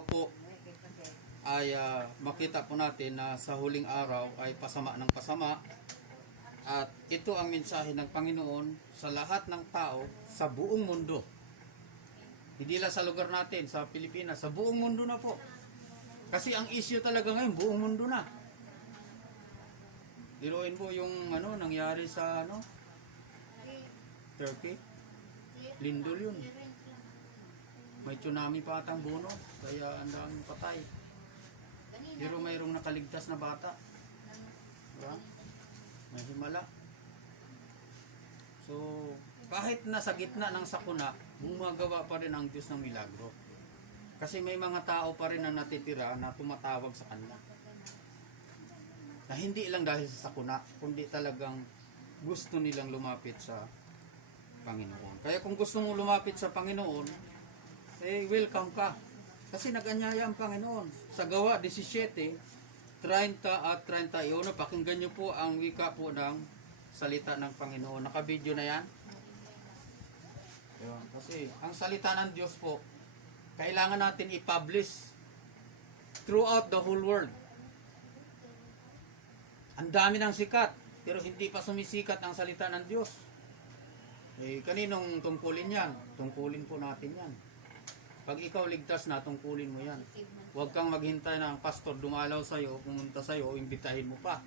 tao po ay makita po natin na sa huling araw ay pasama ng pasama. At ito ang mensahe ng Panginoon sa lahat ng tao sa buong mundo. Hindi lang sa lugar natin, sa Pilipinas, sa buong mundo na po. Kasi ang issue talaga ngayon, buong mundo na. Diruin po yung nangyari sa Turkey. Lindol yun. May tsunami pa atang buno, kaya ang daming patay. Pero mayroong nakaligtas na bata. Diba? May himala. So, kahit nasa gitna ng sakuna, gumagawa pa rin ang Diyos ng milagro. Kasi may mga tao pa rin na natitira na tumatawag sa kanila. Na hindi lang dahil sa sakuna, kundi talagang gusto nilang lumapit sa Panginoon. Kaya kung gusto mong lumapit sa Panginoon, welcome ka. Kasi nag-anyaya ang Panginoon. Sa Gawa 17, 30 at 31, pakinggan nyo po ang wika po ng salita ng Panginoon. Naka-video na yan. Yun. Kasi ang salita ng Diyos po, kailangan natin i-publish throughout the whole world. Ang dami ng sikat, pero hindi pa sumisikat ang salita ng Diyos. Kaninong tungkulin yan? Tungkulin po natin yan. Pag ikaw ligtas na, tungkulin mo yan. Huwag kang maghintay na ang pastor dumalaw sa'yo, pumunta sa'yo, o imbitahin mo pa.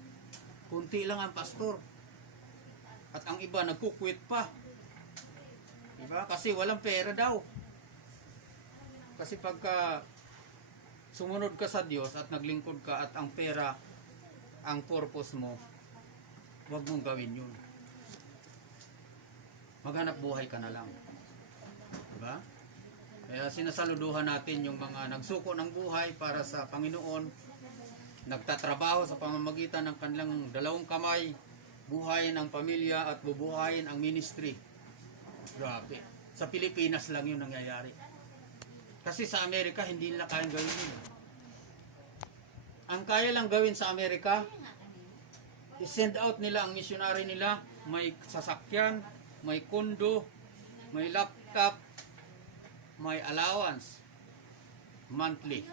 Kunti lang ang pastor. At ang iba, nagkukwit pa. Diba? Kasi walang pera daw. Kasi pagka sumunod ka sa Diyos at naglingkod ka at ang pera, ang purpose mo, huwag mong gawin yun. Maghanap buhay ka na lang. Diba? Kaya sinasaluduhan natin yung mga nagsuko ng buhay para sa Panginoon, nagtatrabaho sa pamamagitan ng kanilang dalawang kamay, buhayin ang pamilya at bubuhayin ang ministry. Grabe. Sa Pilipinas lang yun nangyayari. Kasi sa Amerika, hindi nila kayang gawin yun. Ang kaya lang gawin sa Amerika, i-send out nila ang missionary nila, may sasakyan, may kondo, may laptop, may allowance monthly.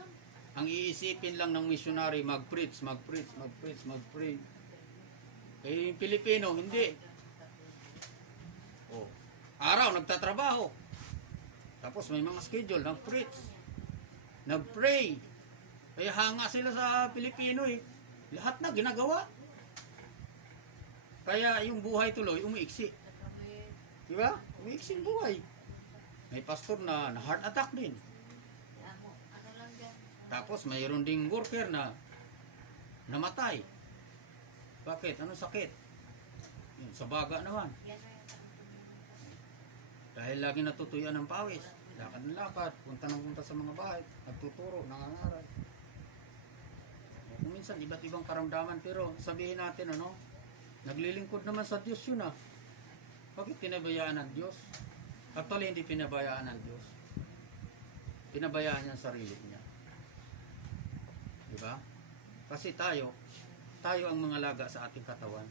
Ang iisipin lang ng missionary, mag-preach. Yung Pilipino, hindi. Araw, nagtatrabaho. Tapos may mga schedule, nag-preach, nag-pray. Kaya hanga sila sa Pilipino eh. Lahat na ginagawa. Kaya yung buhay tuloy, umiiksi. Diba? Umiiksi yung buhay. May pastor na heart attack din. Tapos mayroon ding worker na namatay. Bakit? Ano sakit? Yun, sa baga naman. Dahil lagi natutuyuan ng pawis. Lakad ng lakad, punta sa mga bahay, nagtuturo, nangangaral. Kung minsan iba't ibang karamdaman, pero sabihin natin naglilingkod naman sa Diyos yun ah. Bakit pinabayaan ng Diyos? Actually, hindi pinabayaan ng Diyos. Pinabayaan niya ang sarili niya. Diba? Kasi tayo ang mga laga sa ating katawan.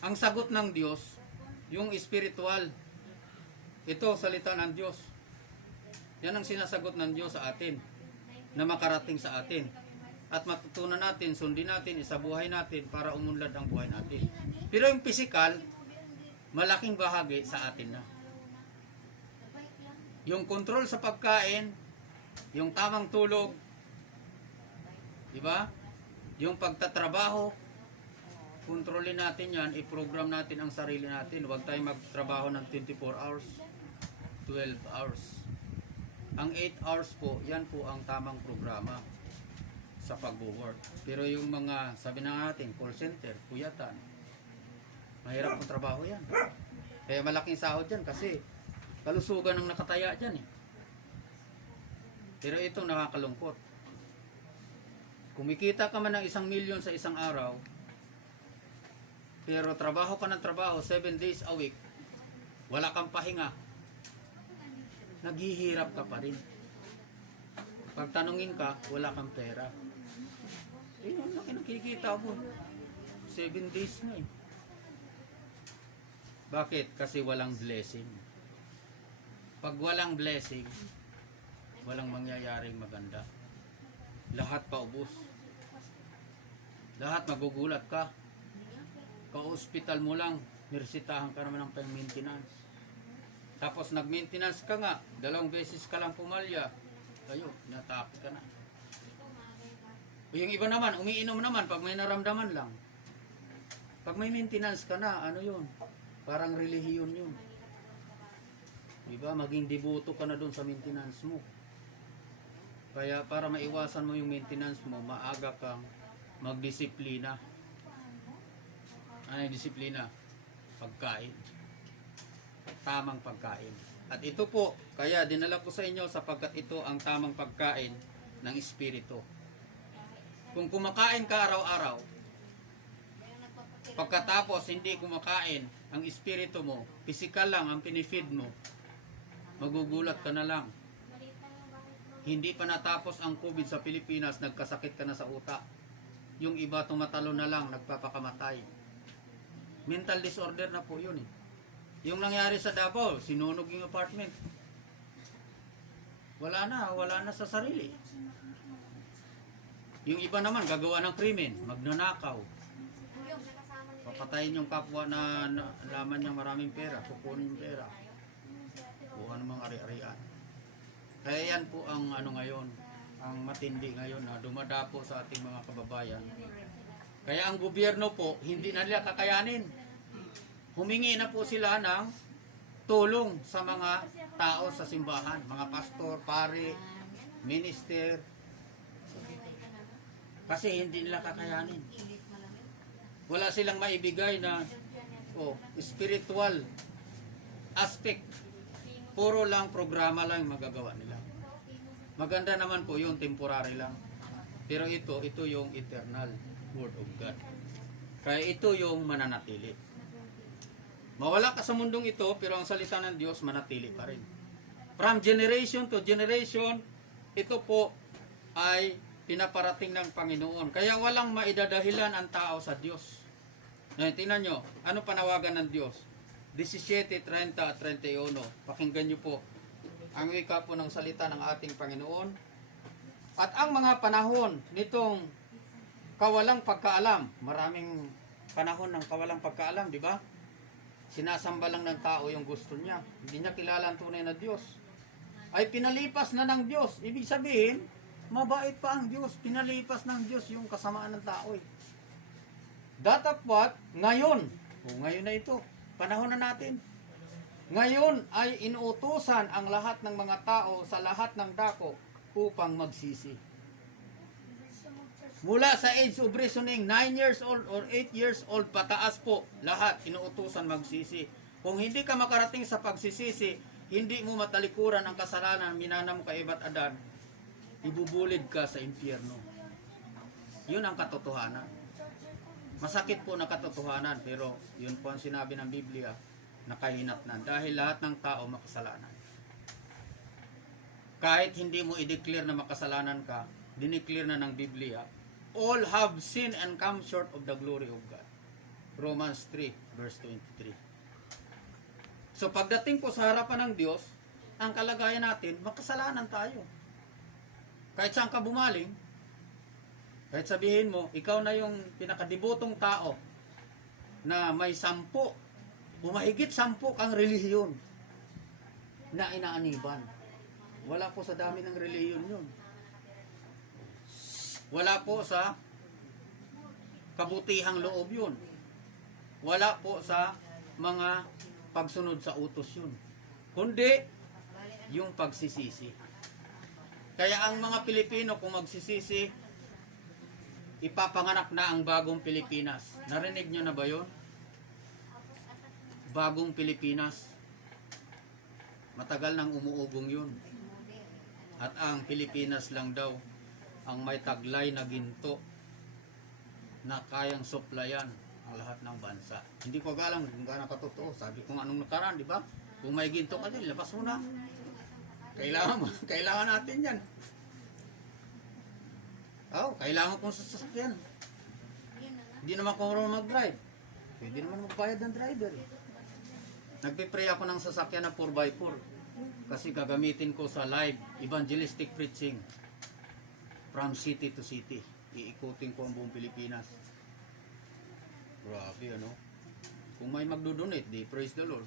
Ang sagot ng Diyos, yung spiritual, ito, salita ng Diyos. Yan ang sinasagot ng Diyos sa atin, na makarating sa atin. At matutunan natin, sundin natin, isabuhay natin para umunlad ang buhay natin. Pero yung physical, malaking bahagi sa atin na. Yung control sa pagkain, yung tamang tulog, di ba? Yung pagtatrabaho, kontrolin natin yan, i-program natin ang sarili natin. Huwag tayong magtrabaho ng 24 hours, 12 hours. Ang 8 hours po, yan po ang tamang programa sa pag-work. Pero yung mga, sabi na natin, call center, puyatan, mahirap ang trabaho yan. Kaya malaking sahod yan kasi kalusugan ng nakataya dyan eh. Pero ito nakakalungkot. Kumikita ka man ng 1 milyon sa isang araw, pero trabaho ka ng trabaho 7 days a week, wala kang pahinga, naghihirap ka pa rin. Pag tanungin ka, wala kang pera. Yun lang nakikita mo. 7 days na eh. Bakit? Kasi walang blessing. Pag walang blessing, walang mangyayaring maganda. Lahat paubos. Lahat magugulat ka. Ka-hospital mo lang, niresitahan ka naman ng pang-maintenance. Tapos nag-maintenance ka nga, 2 beses ka lang pumalya. Ayo, natake ka na. O yung iba naman, umiinom naman pag may naramdaman lang. Pag may maintenance ka na, ano yun? Parang relihiyon yun. Diba? Maging deboto ka na dun sa maintenance mo. Kaya para maiwasan mo yung maintenance mo, maaga kang magdisiplina. Ano yung disiplina? Pagkain. Tamang pagkain. At ito po, kaya dinala ko sa inyo sapagkat ito ang tamang pagkain ng Espiritu. Kung kumakain ka araw-araw, pagkatapos hindi kumakain, ang Espiritu mo, physical lang ang pinifeed mo, magugulat ka na lang. Hindi pa natapos ang COVID sa Pilipinas, nagkasakit ka na sa utak. Yung iba tumatalo na lang, nagpapakamatay. Mental disorder na po yun eh. Yung nangyari sa Davao, sinunog yung apartment. Wala na sa sarili. Yung iba naman, gagawa ng krimen, magnanakaw. Papatayin yung kapwa na laman niyang maraming pera, kukunin yung pera. Kuha ng mga ari-arian. Kaya yan po ang ano ngayon, ang matindi ngayon na dumadapo sa ating mga kababayan. Kaya ang gobyerno po, hindi na nila kakayanin. Humingi na po sila ng tulong sa mga tao sa simbahan, mga pastor, pari, minister. Kasi hindi nila kakayanin. Wala silang maibigay na spiritual aspect. Puro lang programa lang magagawa nila. Maganda naman po yung temporary lang. Pero ito yung eternal word of God. Kaya ito yung mananatili. Mawala ka sa mundong ito, pero ang salita ng Diyos manatili pa rin. From generation to generation, ito po ay pinaparating ng Panginoon. Kaya walang maidadahilan ang tao sa Diyos. Ngayon, tingnan nyo, ano panawagan ng Diyos? 17:30 at 31. Pakinggan nyo po ang wika po ng salita ng ating Panginoon. At ang mga panahon nitong kawalang pagkaalam, maraming panahon ng kawalang pagkaalam, di ba? Sinasamba lang ng tao yung gusto niya. Hindi niya kilala ang tunay na Diyos. Ay pinalipas na ng Diyos. Ibig sabihin, mabait pa ang Diyos. Pinalipas ng Diyos yung kasamaan ng tao eh. Datapwat, ngayon na ito, panahon na natin. Ngayon ay inuutusan ang lahat ng mga tao sa lahat ng dako upang magsisi. Mula sa age of reasoning, 9 years old or 8 years old, pataas po, lahat inuutusan magsisi. Kung hindi ka makarating sa pagsisisi, hindi mo matalikuran ang kasalanan, minana mo kay Ebat Adan, ibubulid ka sa impyerno. Yun ang katotohanan. Masakit po na katotohanan, pero yun po ang sinabi ng Biblia, nakahinatnan. Dahil lahat ng tao makasalanan. Kahit hindi mo i-declare na makasalanan ka, dineclare na ng Biblia, all have sinned and come short of the glory of God. Romans 3, verse 23. So pagdating po sa harapan ng Diyos, ang kalagayan natin, makasalanan tayo. Kahit saan ka bumaling, kahit sabihin mo, ikaw na yung pinakadibotong tao na may 10, humahigit 10 kang relihiyon na inaaniban. Wala po sa dami ng relihiyon yun. Wala po sa kabutihang loob yun. Wala po sa mga pagsunod sa utos yun. Kundi, yung pagsisisi. Kaya ang mga Pilipino kung magsisisi, ipapanganak na ang bagong Pilipinas. Narinig nyo na ba yun? Bagong Pilipinas. Matagal nang umuugong yun. At ang Pilipinas lang daw ang may taglay na ginto na kayang supplyan ang lahat ng bansa. Hindi ko alam kung gaano katotoo. Sabi ko anong nakaraan, di ba? Kung may ginto ka din, labas mo na. Kailangan natin yan. Kailangan kong sasakyan. Hindi naman ako marunong mag-drive. Pwede naman magbayad ng driver. Nagpipray ako ng sasakyan na 4x4. Kasi gagamitin ko sa live evangelistic preaching from city to city. Iikutin ko ang buong Pilipinas. Grabe, ano? Kung may magdodonate, di praise the Lord.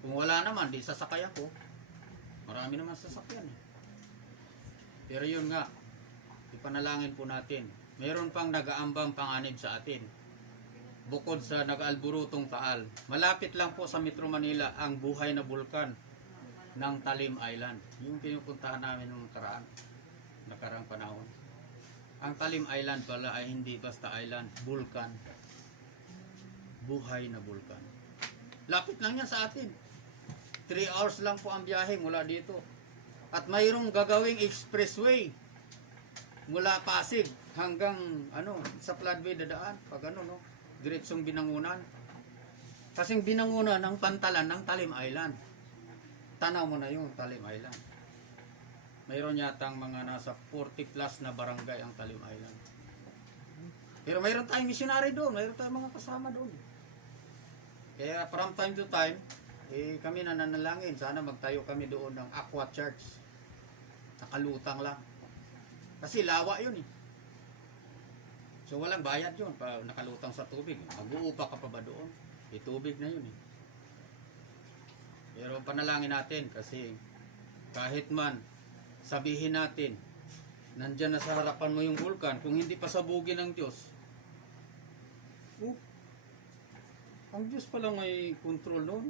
Kung wala naman, di sasakay ako. Marami naman sasakyan. Pero yun nga, ipanalangin po natin. Meron pang nag-aambang panganib sa atin. Bukod sa nag-alburutong Taal, malapit lang po sa Metro Manila ang buhay na bulkan ng Talim Island. Yung pinupuntahan namin nung nakaraang panahon. Ang Talim Island pala ay hindi basta island, bulkan. Buhay na bulkan. Lapit lang yan sa atin. 3 hours lang po ang biyahe mula dito. At mayroong gagawing expressway mula Pasig hanggang sa Floodway dadaan. Pag diretsong Binangunan. Kasing Binangunan ang pantalan ng Talim Island. Tanaw mo na yung Talim Island. Mayroon yatang mga nasa 40 plus na barangay ang Talim Island. Pero mayroon tayong missionary doon. Mayroon tayong mga kasama doon. Kaya from time to time, kami nananalangin. Sana magtayo kami doon ng Aqua Church. Nakalutang lang. Kasi lawa yun eh. So walang bayad yun pa nakalutang sa tubig. Mag-uupa ka pa ba doon? Tubig na yun eh. Pero panalangin natin kasi kahit man sabihin natin nandyan na sa harapan mo yung bulkan, kung hindi pa sabugin ng Diyos, ang Diyos pala may control noon.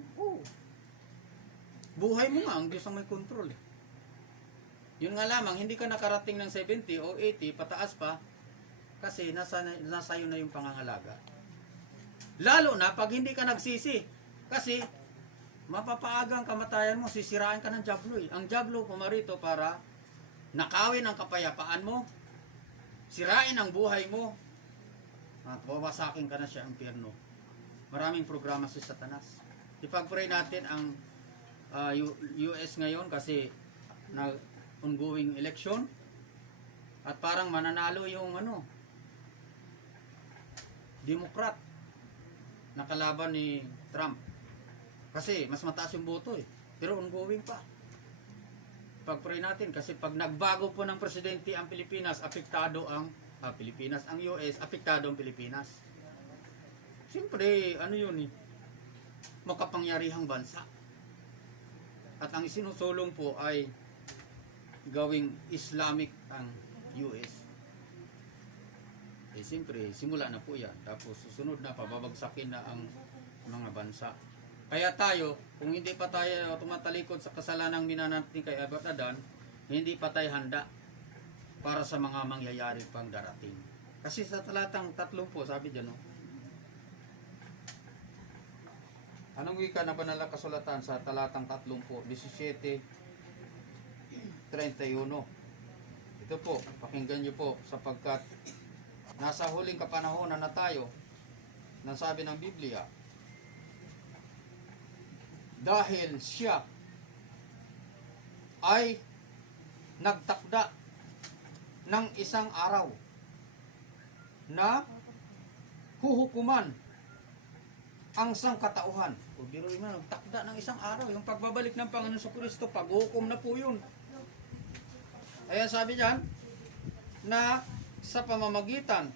Buhay mo nga, ang Diyos ang may control eh. Yun nga lamang, hindi ka nakarating ng 70 o 80, pataas pa, kasi nasa iyo na yung pangangalaga. Lalo na pag hindi ka nagsisi. Kasi mapapaagang kamatayan mo, sisirain ka ng diablo eh. Ang diablo pumarito para nakawin ang kapayapaan mo, sirain ang buhay mo, at wawasakin ka na siya ang impyerno. Maraming programa si Satanas. Ipag-pray natin ang US ngayon kasi ongoing election at parang mananalo yung Democrat na kalaban ni Trump. Kasi mas mataas yung boto eh. Pero ongoing pa. Pag-pray natin kasi pag nagbago po ng presidente ang Pilipinas, apektado ang Pilipinas, ang US, apektado ang Pilipinas. Siyempre, yun eh, makapangyarihang bansa. At ang isinusulong po ay gawing Islamic ang US. Siyempre, simula na po yan. Tapos susunod na, pababagsakin na ang mga bansa. Kaya tayo, kung hindi pa tayo tumatalikod sa kasalanang minanatin kay Abat Adan, hindi pa tayo handa para sa mga mangyayari pang darating. Kasi sa talatang 30 po, sabi dyan, anong wika na banal na kasulatan sa talatang 30 po, 17:31. Ito po, pakinggan nyo po, sapagkat nasa huling kapanahonan na tayo, nang sabi ng Biblia, dahil siya ay nagtakda ng isang araw na huhukuman ang sangkatauhan. O biruin mo, nagtakda ng isang araw. Yung pagbabalik ng Panginoon sa Kristo, paghukom na po yun. Ayan sabi diyan, na sa pamamagitan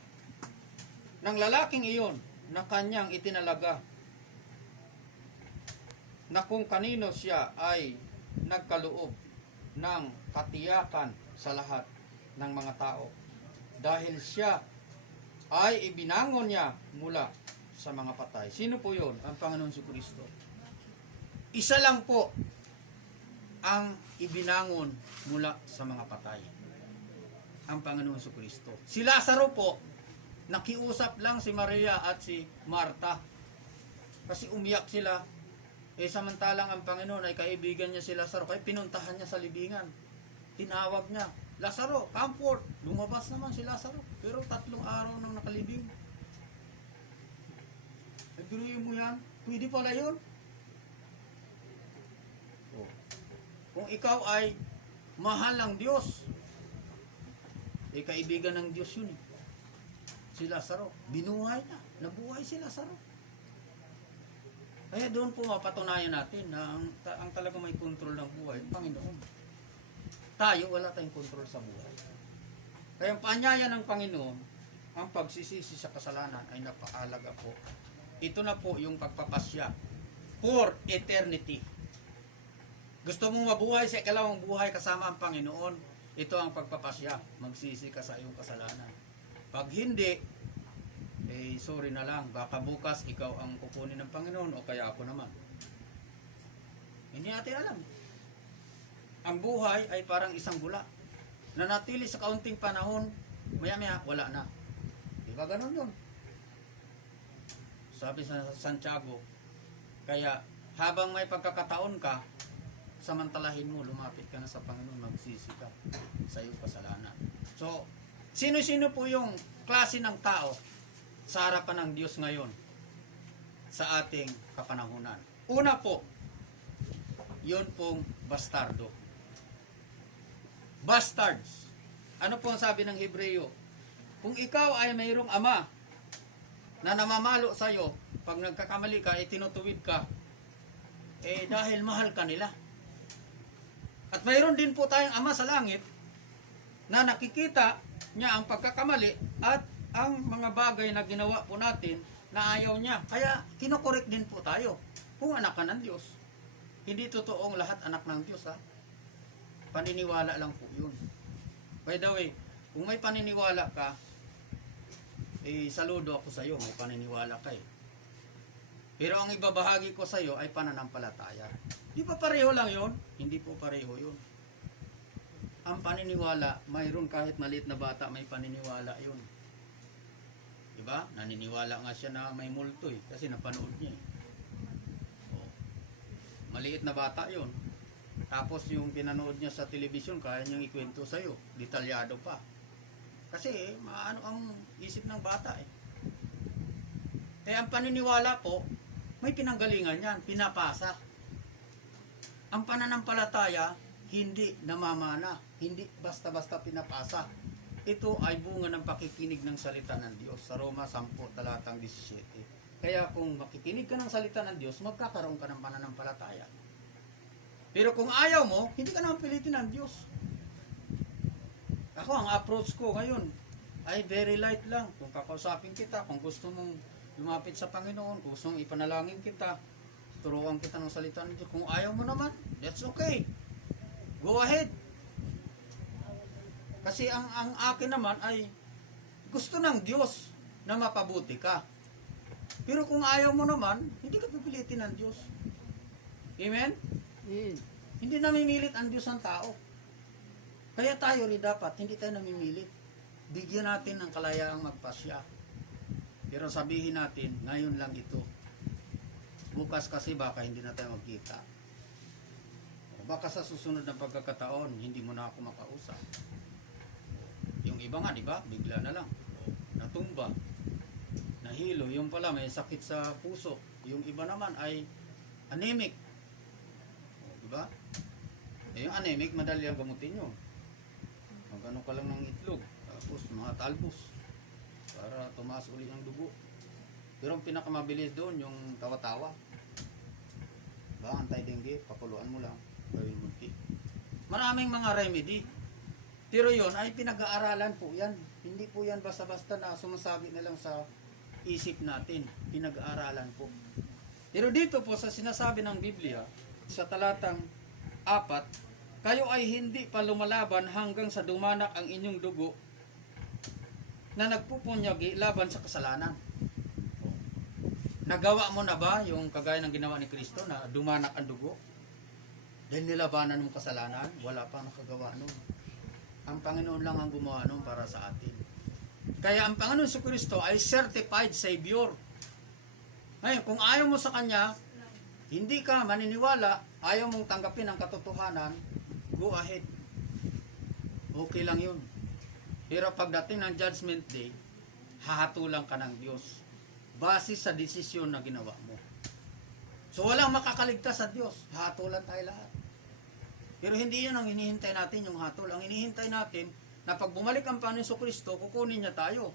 ng lalaking iyon na kanyang itinalaga, na kung kanino siya ay nagkaloob ng katiyakan sa lahat ng mga tao, dahil siya ay ibinangon niya mula sa mga patay. Sino po yun? Ang Panginoon Jesucristo. Isa lang po ang ibinangon mula sa mga patay. Ang Panginoon Jesucristo. Si Lazaro po, nakiusap lang si Maria at si Marta. Kasi umiyak sila. Samantalang ang Panginoon ay kaibigan niya si Lazaro. Kaya pinuntahan niya sa libingan. Tinawag niya, Lazaro, comfort. Lumabas naman si Lazaro. Pero 3 araw nang nakalibing. Biruin mo yan. Pwede pala yun. Kung ikaw ay mahal ng Diyos, kaibigan ng Diyos yun eh. Si Lazaro, binuhay niya. Nabuhay si Lazaro. Kaya doon po mapatunayan natin na ang talaga may kontrol ng buhay, Panginoon. Tayo, wala tayong kontrol sa buhay. Kaya ang paanyaya ng Panginoon, ang pagsisisi sa kasalanan ay napakahalaga po. Ito na po yung pagpapasya for eternity. Gusto mong mabuhay sa ikalawang buhay kasama ang Panginoon, ito ang pagpapasya. Magsisi ka sa iyong kasalanan. Pag hindi, sorry na lang, baka bukas ikaw ang kukunin ng Panginoon o kaya ako naman. Hindi natin alam. Ang buhay ay parang isang bula. Nanatili sa kaunting panahon, maya-maya, wala na. Diba ganun yun? Sabi sa Santiago, kaya habang may pagkakataon ka, samantalahin mo, lumapit ka na sa Panginoon, magsisi ka sa iyong kasalanan. So, sino-sino po yung klase ng tao sa harapan ng Diyos ngayon sa ating kapanahunan? Una po, yun pong bastardo. Bastards. Ano po ang sabi ng Hebreo? Kung ikaw ay mayroong ama na namamalo sa iyo, pag nagkakamali ka, tinutuwid ka, dahil mahal ka nila. At mayroon din po tayong ama sa langit na nakikita niya ang pagkakamali at ang mga bagay na ginawa po natin na ayaw niya. Kaya kinokorek din po tayo kung anak ka ng Diyos. Hindi totoong lahat anak ng Diyos, ha? Paniniwala lang po yun. By the way, kung may paniniwala ka, saludo ako sa iyo, may paniniwala ka eh. Pero ang ibabahagi ko sa iyo ay pananampalataya. Di ba pareho lang yon? Hindi po pareho yun. Ang paniniwala, mayroon kahit maliit na bata, may paniniwala yun. Diba? Naniniwala nga siya na may multo eh, kasi napanood niya eh. Maliit na bata yun. Tapos yung pinanood niya sa telebisyon, kaya niyang ikwento sa iyo, detalyado pa. Kasi maano ang isip ng bata eh. Kaya ang paniniwala po, may pinanggalingan yan, pinapasa. Ang pananampalataya, hindi namamana, hindi basta-basta pinapasa. Ito ay bunga ng pakikinig ng salita ng Diyos sa Roma 10, talatang 17. Kaya kung makikinig ka ng salita ng Diyos, magkakaroon ka ng pananampalataya. Pero kung ayaw mo, hindi ka naman pilitin ng Diyos. Ako, ang approach ko ngayon ay very light lang. Kung kakausapin kita, kung gusto mong lumapit sa Panginoon, kung gusto mong ipanalangin kita, turuan kita ng salita ng Diyos. Kung ayaw mo naman, that's okay. Go ahead. Kasi ang akin naman ay gusto ng Diyos na mapabuti ka. Pero kung ayaw mo naman, hindi ka pipilitin ng Diyos. Amen? Hindi namimilit ang Diyos ang tao. Kaya tayo rin dapat, hindi tayo namimilit. Bigyan natin ng kalayaang magpasya. Pero sabihin natin, ngayon lang ito. Bukas kasi baka hindi na tayo magkita. O baka sa susunod na pagkakataon, hindi mo na ako makausap. Yung iba nga, di ba? Bigla na lang. Natumba. Nahilo. Yung pala, may sakit sa puso. Yung iba naman ay anemic. O, di ba? Yung anemic, madali ang gamutin nyo. Magano ka lang ng itlog. Tapos mga talbos. Para tumaas uli ang dugo. Pero ang pinakamabilis doon, yung tawa-tawa. Ba, anti-dengue, pakuluan mo lang. Gawin mo tea. Maraming mga remedy. Pero yon ay pinag-aaralan po yan. Hindi po yan basta-basta na sumasabi na lang sa isip natin. Pinag-aaralan po. Pero dito po sa sinasabi ng Biblia, sa talatang 4, kayo ay hindi pa lumalaban hanggang sa dumanak ang inyong dugo na nagpupunyagi laban sa kasalanan. Nagawa mo na ba yung kagaya ng ginawa ni Kristo na dumanak ang dugo? Dahil nilabanan mong kasalanan, wala pa nakagawa nun. Ang Panginoon lang ang gumawa nun para sa atin. Kaya ang Panginoon sa Kristo ay certified Savior. Ngayon, kung ayaw mo sa Kanya, hindi ka maniniwala, ayaw mong tanggapin ang katotohanan, go ahead. Okay lang yun. Pero pagdating ng Judgment Day, hahatulan ka ng Diyos base sa desisyon na ginawa mo. So walang makakaligtas sa Diyos. Hahatulan tayo lahat. Pero hindi yun ang hinihintay natin, yung hatol. Ang hinihintay natin, na pag bumalik ang Panginoon Kristo, kukunin niya tayo.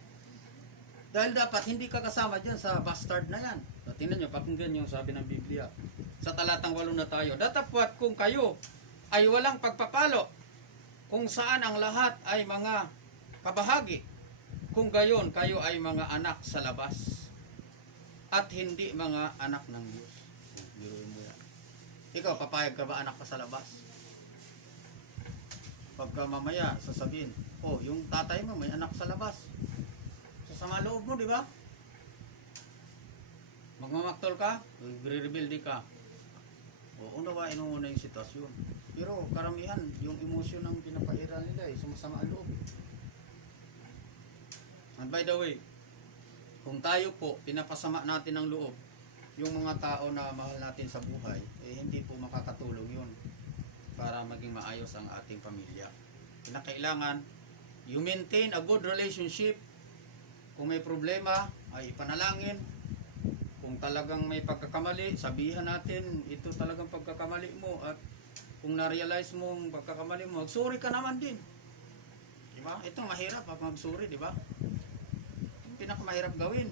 Dahil dapat hindi ka kasama dyan sa bastard na yan. So, tingnan nyo, pakinggan nyo yung sabi ng Biblia. Sa talatang 8 na tayo. Datapwat kung kayo ay walang pagpapalo, kung saan ang lahat ay mga kabahagi, kung gayon kayo ay mga anak sa labas, at hindi mga anak ng Diyos. Biruin mo yan. Ikaw, papayag ka ba anak ka sa labas? Pagka mamaya, sasabihin, oh, yung tatay mo may anak sa labas. Sa sama loob mo, di ba? Magmamaktol ka, i-rebuild ka. O, unawain mo muna yung sitwasyon. Pero karamihan, yung emosyon ng pinapairal nila sumasama ang loob. And by the way, kung tayo po, pinapasama natin ang loob, yung mga tao na mahal natin sa buhay, hindi po makakatulong yun para maging maayos ang ating pamilya. Kinakailangan, you maintain a good relationship. Kung may problema, ay ipanalangin. Kung talagang may pagkakamali, sabihan natin, ito talagang pagkakamali mo. At kung na-realize mo ang pagkakamali mo, magsuri ka naman din. Diba? Ito mahirap magsuri, diba? Yung pinakamahirap gawin.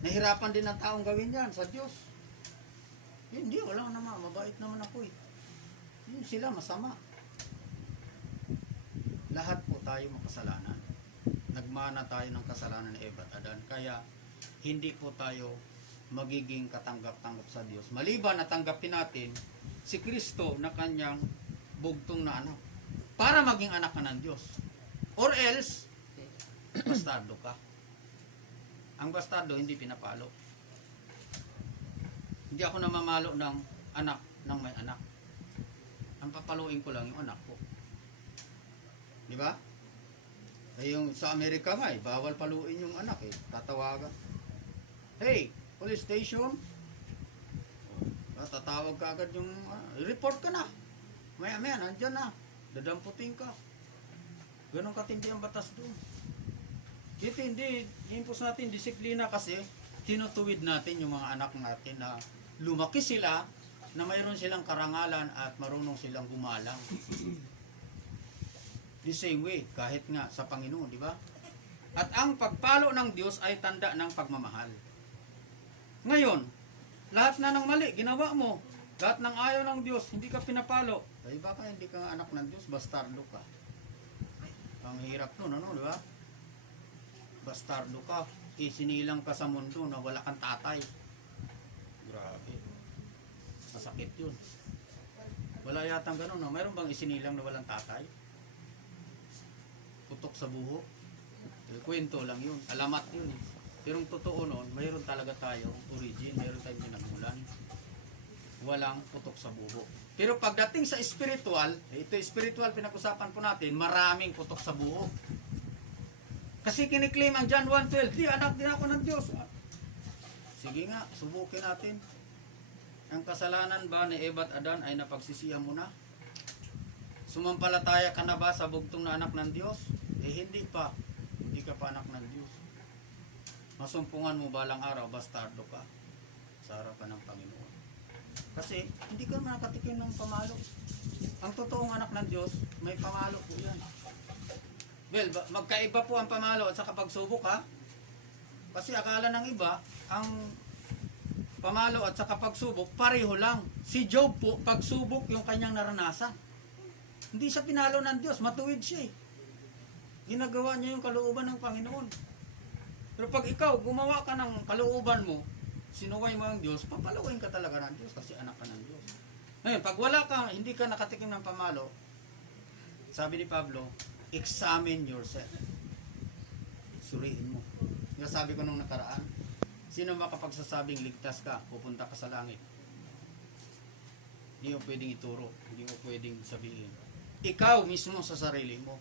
Nahirapan din ng taong gawin yan sa Diyos. Hindi, wala naman. Mabait naman ako eh. Yun sila, masama. Lahat po tayo makasalanan. Nagmana tayo ng kasalanan ni Eva at Adan. Kaya, hindi po tayo magiging katanggap-tanggap sa Diyos. Maliban na tanggapin natin si Kristo na kanyang bugtong na anak. Para maging anak ka ng Diyos. Or else, bastardo ka. Ang bastardo hindi pinapalo. Hindi ako namamalo ng anak ng may anak. Ang papaluin ko lang yung anak ko. Di ba? Yung sa Amerika nga bawal paluin yung anak tatawagan. Hey, police station. Tatawag ka agad yung report ka na. Maya nandyan na. Dadamputin ka. Ganon katindi ang batas doon. Dito hindi impos natin disiplina kasi tinutuwid natin yung mga anak natin na lumaki sila na mayroon silang karangalan at marunong silang gumalang. The same way, kahit nga sa Panginoon, di ba? At ang pagpalo ng Diyos ay tanda ng pagmamahal. Ngayon, lahat na ng mali, ginawa mo. Lahat ng ayaw ng Diyos, hindi ka pinapalo. Ay baka hindi ka anak ng Diyos, bastardo ka. Ang hirap nun, ano, di ba? Bastardo ka. Isinilang ka sa mundo na wala kang tatay. Grabe. Masakit yun. Wala yatang ganun, no? Mayroon bang isinilang na walang tatay? Putok sa buho. Kwento lang yun. Alamat yun. Pero ang totoo noon, mayroon talaga tayo origin, mayroon tayong pinagmulan. Walang putok sa buho. Pero pagdating sa spiritual, ito spiritual pinag-usapan po natin, maraming putok sa buho. Kasi kiniklaim ang John 1:12, di anak din ako ng Diyos. Sige nga, subukin natin. Ang kasalanan ba ni Eva at Adan ay napagsisihan mo na? Sumampalataya ka na ba sa bugtong na anak ng Diyos? Hindi pa. Hindi ka pa anak ng Diyos. Masumpungan mo balang araw, bastardo ka sa harapan ng Panginoon. Kasi hindi ka nakatikim ng pamalo. Ang totoong anak ng Diyos, may pamalo po yan. Well, magkaiba po ang pamalo at sa pagsubok ha. Kasi akala ng iba, ang pamalo at sa pagsubok, pareho lang. Si Job po, pagsubok yung kanyang naranasan. Hindi siya pinalo ng Diyos, matuwid siya eh. Ginagawa niya yung kalooban ng Panginoon. Pero pag ikaw, gumawa ka ng kalooban mo, sinuway mo ang Diyos, papalawin ka talaga ng Diyos kasi anak ka ng Diyos. Ngayon, pag wala ka, hindi ka nakatikim ng pamalo, sabi ni Pablo, examine yourself. Suriin mo. Yung sabi ko nung nakaraan, sino makapagsasabing ligtas ka, pupunta ka sa langit? Hindi mo pwedeng ituro, hindi mo pwedeng sabihin. Ikaw mismo sa sarili mo,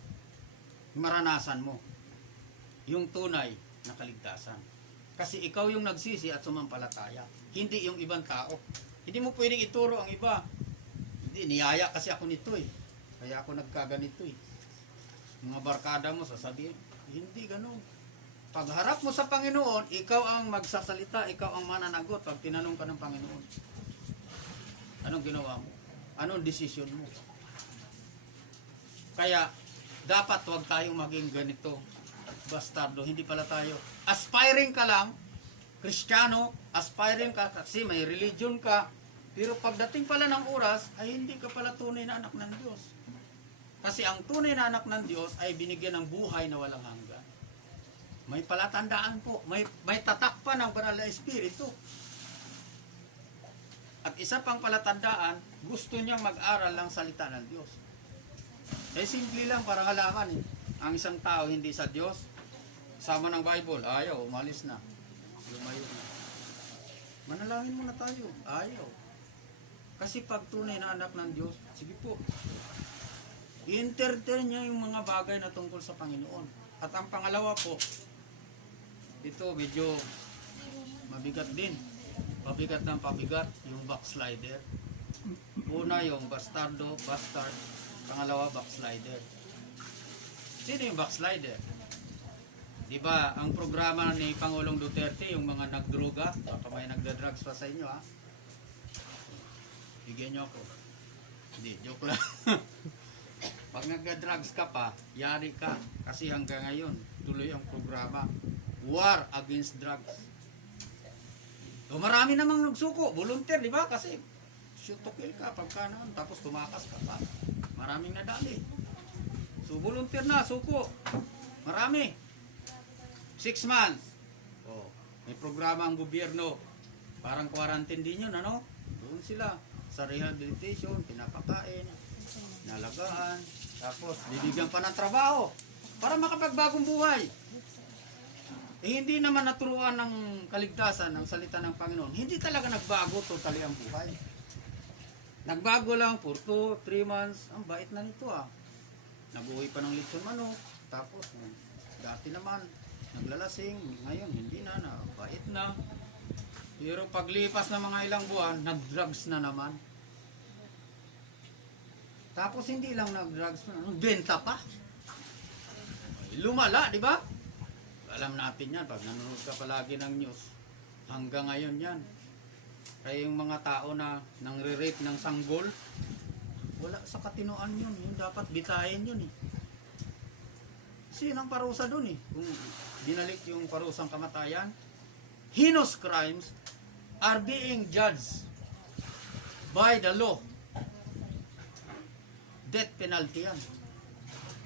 maranasan mo yung tunay na kaligtasan. Kasi ikaw yung nagsisi at sumampalataya, hindi yung ibang tao. Hindi mo pwedeng ituro ang iba. Hindi, niyaya kasi ako nito eh. Kaya ako nagkaganito eh. Mga barkada mo sasabihin, hindi ganun. Pagharap mo sa Panginoon, ikaw ang magsasalita, ikaw ang mananagot pag tinanong ka ng Panginoon. Anong ginawa mo? Anong desisyon mo? Kaya, dapat huwag tayong maging ganito, bastardo. Hindi pala tayo. Aspiring ka lang, Kristiyano, aspiring ka kasi may religion ka, pero pagdating pala ng oras, ay hindi ka pala tunay na anak ng Diyos. Kasi ang tunay na anak ng Diyos ay binigyan ng buhay na walang hanggan. May palatandaan po, may tatak pa ng banal na Espiritu. At isa pang palatandaan, gusto niyang mag-aral ng salita ng Diyos. Eh simple lang para halaman eh. Ang isang tao hindi sa Diyos, sama ng Bible, ayaw, umalis na. Lumayo na. Manalangin muna tayo, ayaw. Kasi pag tunay na anak ng Diyos, sige po, i-entertain niya yung mga bagay na tungkol sa Panginoon. At ang pangalawa po, ito medyo mabigat din. Pabigat ng pabigat, yung backslider. Una yung bastard. Pangalawa, backslider. Sino yung backslider? Diba, ang programa ni Pangulong Duterte, yung mga nagdruga, baka may nagda-drugs pa sa inyo ha. Bigyan nyo ako. Hindi, joke lang. Pag nagda-drugs ka pa, yari ka. Kasi hanggang ngayon, tuloy ang programa. War against drugs. So, marami namang nagsuko, volunteer, di ba? Kasi shoot to kill ka pagka naman, tapos tumakas ka pa. Maraming nadali. So, volunteer na, suko. Marami. 6 months. Oh, may programa ang gobyerno. Parang quarantine din yun, ano? Doon sila. Sa rehabilitation, pinapakain, nalagaan, tapos bibigyan pa ng trabaho para makapagbagong buhay. Eh, hindi naman naturuan ng kaligtasan ng salita ng Panginoon. Hindi talaga nagbago totally ang buhay. Nagbago lang for 2-3 months. Ang bait na nito ah. Nag-uwi pa ng lechon manok. Tapos, dati naman, naglalasing. Ngayon, hindi na. Bait na. Pero paglipas ng mga ilang buwan, nag-drugs na naman. Tapos hindi lang nag-drugs na, benta pa. Lumala, di ba? Alam natin yan, pag nanonood ka palagi ng news, hanggang ngayon yan. Kaya yung mga tao na nangre-rape ng sanggol, wala sa katinoan yun. Yung dapat bitahin yun eh. Sino ang parusa dun eh? Kung binalik yung parusang kamatayan, heinous crimes are being judged by the law. Death penalty yan.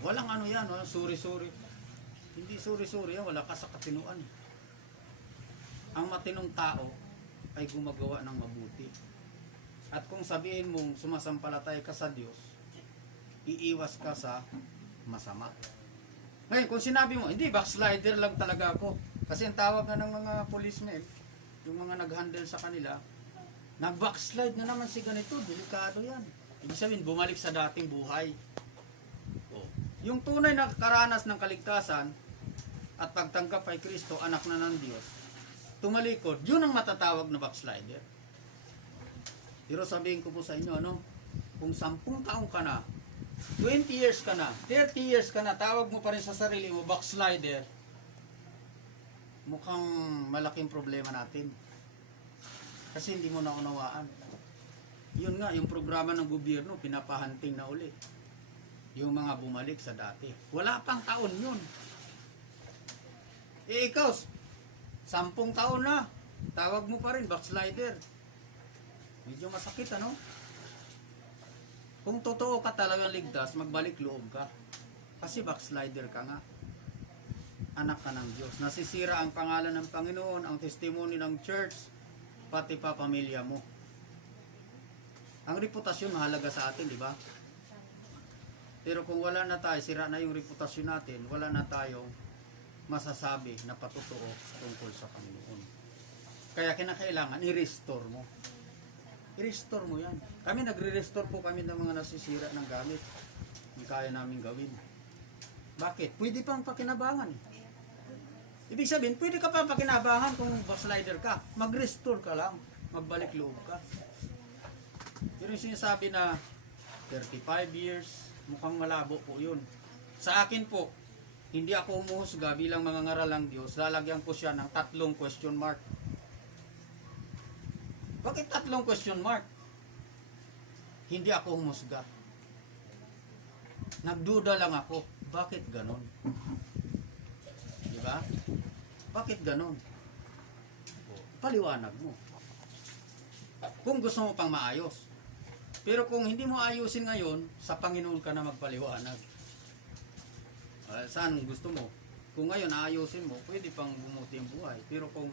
Walang ano yan, suri-suri. Hindi suri-suri yan, wala ka sa katinuan. Ang matinong tao ay gumagawa ng mabuti. At kung sabihin mong sumasampalatay ka sa Diyos, iiwas ka sa masama. Ngayon, kung sinabi mo, hindi, backslider lang talaga ako. Kasi ang tawag nga ng mga policemen, yung mga nag-handle sa kanila, nag-backslide na naman si ganito, delikado yan. Ibig sabihin, bumalik sa dating buhay. O, yung tunay na karanas ng kaligtasan at pagtanggap kay Kristo, anak na ng Diyos, tumalikod, yun ang matatawag na backslider. Pero sabihin ko po sa inyo, ano, kung 10 taong ka na, 20 years ka na, 30 years ka na, tawag mo pa rin sa sarili mo, backslider, mukhang malaking problema natin. Kasi hindi mo naunawaan. Yun nga, yung programa ng gobyerno, pinapahanting na uli. Yung mga bumalik sa dati. Wala pang taon yun. Eh ikaw, 10 taon na, tawag mo pa rin, backslider. Medyo masakit, ano? Kung totoo ka talaga ligtas, magbalik loob ka. Kasi backslider ka nga. Anak ka ng Diyos. Nasisira ang pangalan ng Panginoon, ang testimony ng church, pati pa pamilya mo. Ang reputasyon mahalaga sa atin, di ba? Pero kung wala na tayo, sira na yung reputasyon natin, wala na tayong masasabi na patotoo tungkol sa Panginoon. Kaya kinakailangan, i-restore mo. I-restore mo yan. Kami nagre-restore po kami ng mga nasisira ng gamit. Yung kaya namin gawin. Bakit? Pwede pang pakinabangan. Ibig sabihin, pwede ka pang pakinabangan kung backslider ka. Mag-restore ka lang. Magbalik loob ka. Pero yung sinasabi na 35 years, mukhang malabo po yun. Sa akin po, hindi ako umuhusga bilang mga ngaral ng Diyos. Lalagyan ko siya ng 3 question mark. Bakit 3 question mark? Hindi ako humusga. Nagduda lang ako. Bakit ganon? Di ba? Bakit ganon? paliwanag mo. Kung gusto mo pang maayos. Pero kung hindi mo ayusin ngayon, sa Panginoon ka na magpaliwanag. Saan gusto mo? Kung ngayon ayusin mo, pwede pang bumuti ang buhay. Pero kung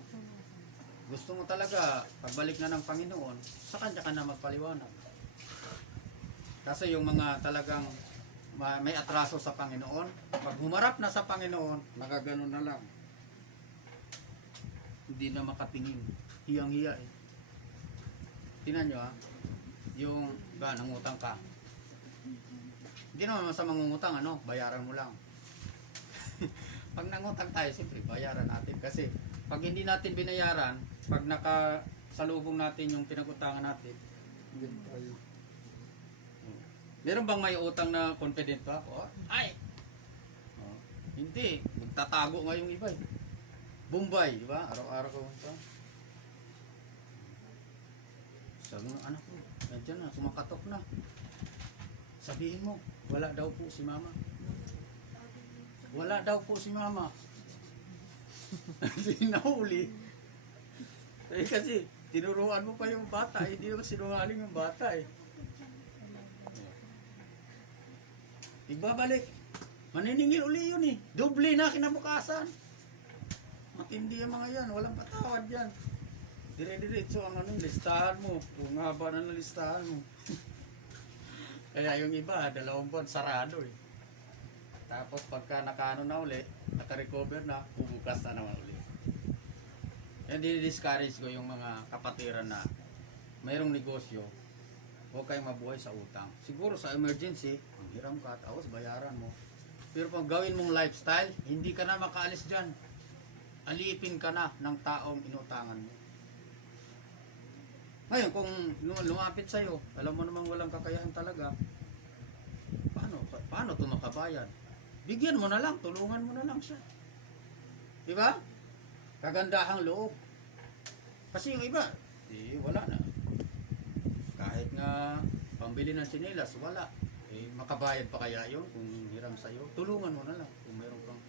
gusto mo talaga, pagbalik na ng Panginoon, sa Kanya ka na magpaliwanag. Kasi yung mga talagang may atraso sa Panginoon, pag humarap na sa Panginoon, nakaganon na lang. Hindi na makatingin. Hiyang-hiya eh. Tingnan nyo ha, yung nangutang ka. Hindi naman sa mangungutang, bayaran mo lang. Pag nangutang tayo, siyempre bayaran natin. Kasi pag hindi natin binayaran, pag nakasalubong natin yung pinagutangan natin, hindi tayo. Meron bang may utang na confident ka? Ay! Hindi. Magtatago nga yung iba eh. Bombay, di ba? Araw-araw ko ito. Sabi mo, anak ko, nandiyan na, kumakatok na. Sabihin mo, wala daw po si mama. Wala daw po si mama. Hindi nahuli. Kasi, tinuruan mo pa yung bata, hindi mo sinungaling yung bata eh. Igbabalik. Maniningil uli yun eh. Doble na kinabukasan. Matindi yung mga yan. Walang patawad yan. Dire-diretso ang listahan mo. Kung haba na ng listahan mo. Kaya yung iba, 2 buwan sarado eh. Tapos pagka nakaano na uli, naka-recover na, bubukas na naman uli. Kaya di-discourage ko yung mga kapatiran na mayroong negosyo, huwag kayong mabuhay sa utang. Siguro sa emergency, ang hiram ka, tapos bayaran mo. Pero pag gawin mong lifestyle, hindi ka na makaalis dyan. Alipin ka na ng taong inutangan mo. Ngayon, kung lumapit sa'yo, alam mo namang walang kakayahan talaga, paano ito makabayad? Bigyan mo na lang, tulungan mo na lang siya. Diba? Kagandahang loob. Kasi yung iba, wala na. Kahit nga pambili ng tsinelas, wala. Makabayad pa kaya yun kung hiram sa'yo? Tulungan mo na lang kung mayroon kang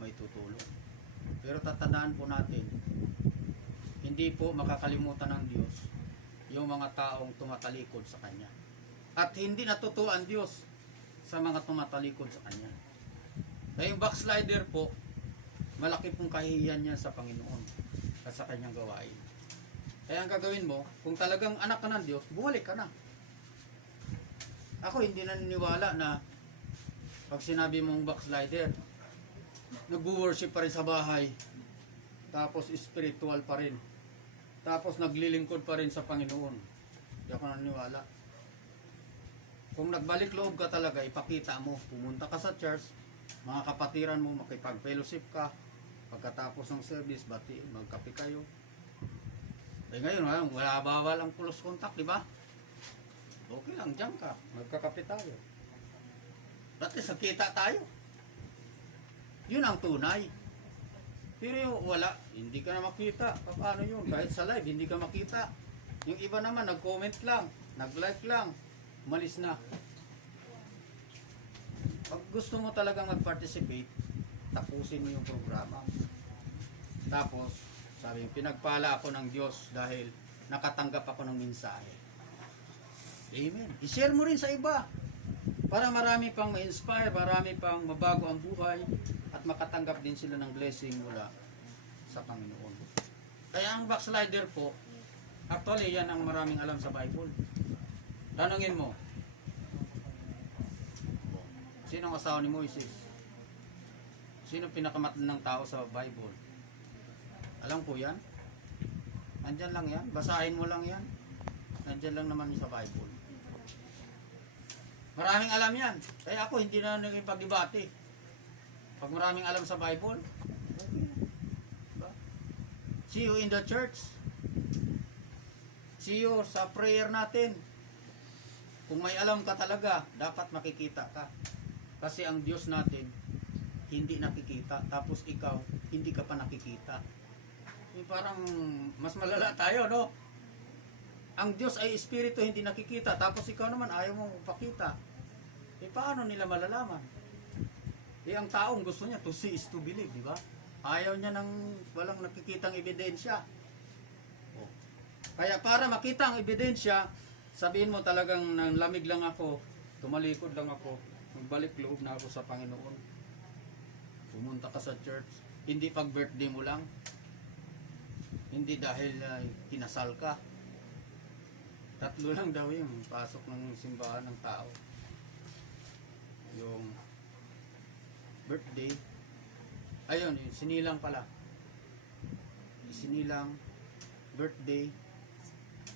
may tutulong. Pero tatandaan po natin, hindi po makakalimutan ng Diyos yung mga taong tumatalikod sa Kanya. At hindi natutuwa ang Diyos sa mga tumatalikod sa Kanya. Kaya yung backslider po, malaki pong kahihiyan niya sa Panginoon at sa Kanyang gawain. Kaya ang gagawin mo, kung talagang anak ka ng Diyos, bumalik ka na. Ako hindi naniniwala na pag sinabi mong backslider, nag-worship pa rin sa bahay, tapos spiritual pa rin, tapos naglilingkod pa rin sa Panginoon. Hindi ako naniniwala. Kung nagbalik loob ka talaga, ipakita mo, pumunta ka sa church, mga kapatiran mo, makipag-fellowship ka, pagkatapos ng service, magkape kayo. Ngayon, wala bawal ang close contact, di ba? Okay lang, dyan ka, magkakape tayo. Dati sagkita tayo. Yun ang tunay. Pero yung wala, hindi ka na makita. Paano yun? Kahit sa live, hindi ka makita. Yung iba naman, nag-comment lang, nag-like lang, umalis na. Pag gusto mo talagang mag-participate, tapusin mo yung programa. Tapos, sabi, pinagpala ako ng Diyos dahil nakatanggap ako ng mensahe. Amen. I-share mo rin sa iba para marami pang ma-inspire, marami pang mabago ang buhay at makatanggap din sila ng blessing mula sa Panginoon. Kaya ang backslider po, actually yan ang maraming alam sa Bible. Tanungin mo, sino ang asawa ni Moises? Sino pinakamatandang tao sa Bible? Alam po yan? Nandyan lang yan. Basahin mo lang yan. Nandyan lang naman sa Bible. Maraming alam yan. Kaya ako hindi na naging-pagdebate. Pag maraming alam sa Bible, okay. Diba? See you in the church. See you sa prayer natin. Kung may alam ka talaga, dapat makikita ka. Kasi ang Diyos natin, hindi nakikita. Tapos ikaw, hindi ka pa nakikita. Parang mas malala tayo, no? Ang Diyos ay espiritu, hindi nakikita. Tapos ikaw naman ayaw mong pakita. Paano nila malalaman? Ang taong gusto niya to see is to believe, di ba? Ayaw niya ng walang nakikitang ebidensya. Kaya para makita ang ebidensya, sabihin mo talagang nanlamig lang ako, tumalikod lang ako, magbalik loob na ako sa Panginoon. Pumunta ka sa church, hindi pag birthday mo lang, hindi dahil kinasal ka. 3 lang daw yung pasok ng simbahan ng tao. Yung birthday, ayun, yung sinilang pala. Sinilang, birthday,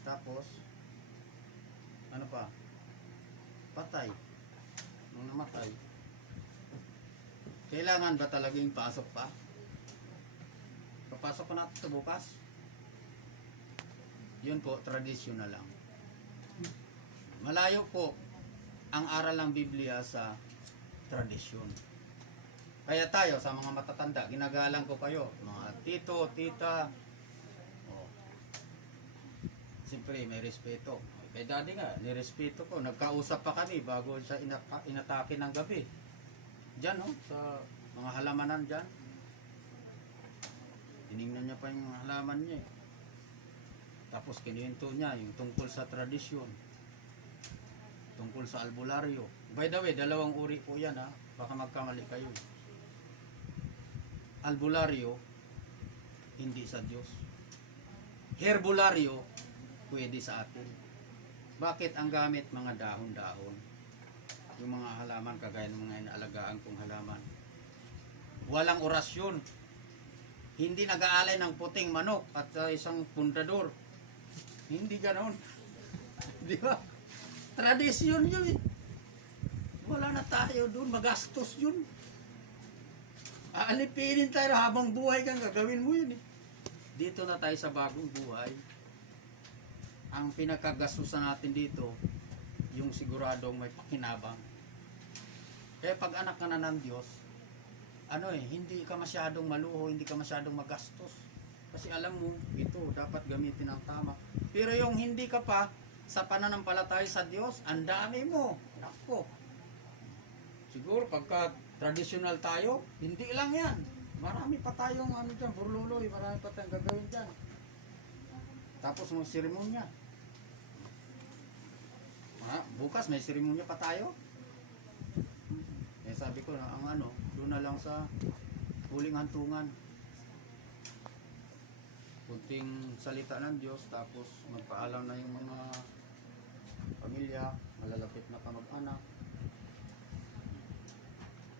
tapos, ano pa? Patay. Nung namatay. Kailangan ba talagang pasok pa? Papasok ko na ito bukas. Yun po, tradisyonal lang. Malayo po ang aral ng Biblia sa tradisyon. Kaya tayo, sa mga matatanda, ginagalang ko kayo. Mga tito, tita. Oh. Siyempre, may respeto. Kay daddy nga, nirespeto ko. Nagkausap pa kami bago siya inatake ng gabi. Diyan, oh, sa mga halamanan dyan. Tinignan niya pa yung halaman niya. Tapos kinuwento niya yung tungkol sa tradisyon. Tungkol sa albularyo. By the way, 2 uri po yan, ha. Baka magkamali kayo. Albularyo, hindi sa Diyos. Herbularyo, pwede sa atin. Bakit ang gamit mga dahon-dahon? Yung mga halaman, kagaya ng mga inaalagaan kong halaman. Walang orasyon. Hindi nag-aalay ng puting manok at isang pundador. Hindi ganon. Di ba? Tradisyon yun eh. Wala na tayo doon. Magastos yun. Aalipinin tayo habang buhay kang gagawin mo yun eh. Dito na tayo sa bagong buhay. Ang pinakagastusan natin dito, yung siguradong may pakinabang. Kaya pag anak ka na ng Diyos, hindi ka masyadong maluho, hindi ka masyadong magastos. Kasi alam mo, ito dapat gamitin ng tama. Pero yung hindi ka pa sa pananampalataya sa Diyos, ang dami mo. Nako. Siguro pagka traditional tayo, hindi lang yan. Marami pa tayong dyan, burluloy, marami pa tayong gagawin dyan. Tapos may seremonya. Bukas may seremonya pa tayo. Sabi ko na doon na lang sa huling hantungan. Kunting salita ng Diyos, tapos magpaalam na yung mga pamilya, malalapit na kamag-anak.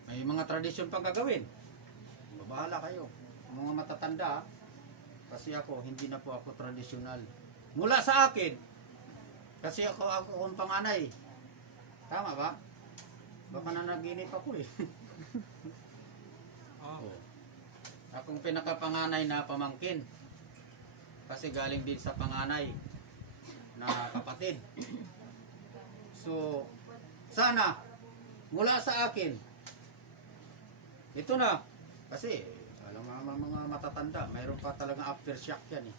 May mga tradisyon pang gagawin. Bahala kayo. Mga matatanda, kasi hindi na po ako tradisyonal. Mula sa akin, kasi ako kung panganay. Tama ba? Baka nanaginip ako eh. Oh. Akong pinakapanganay na pamangkin. Kasi galing din sa panganay na kapatid. So, sana, mula sa akin, ito na. Kasi, alam mga matatanda, mayroon pa talagang aftershock yan eh.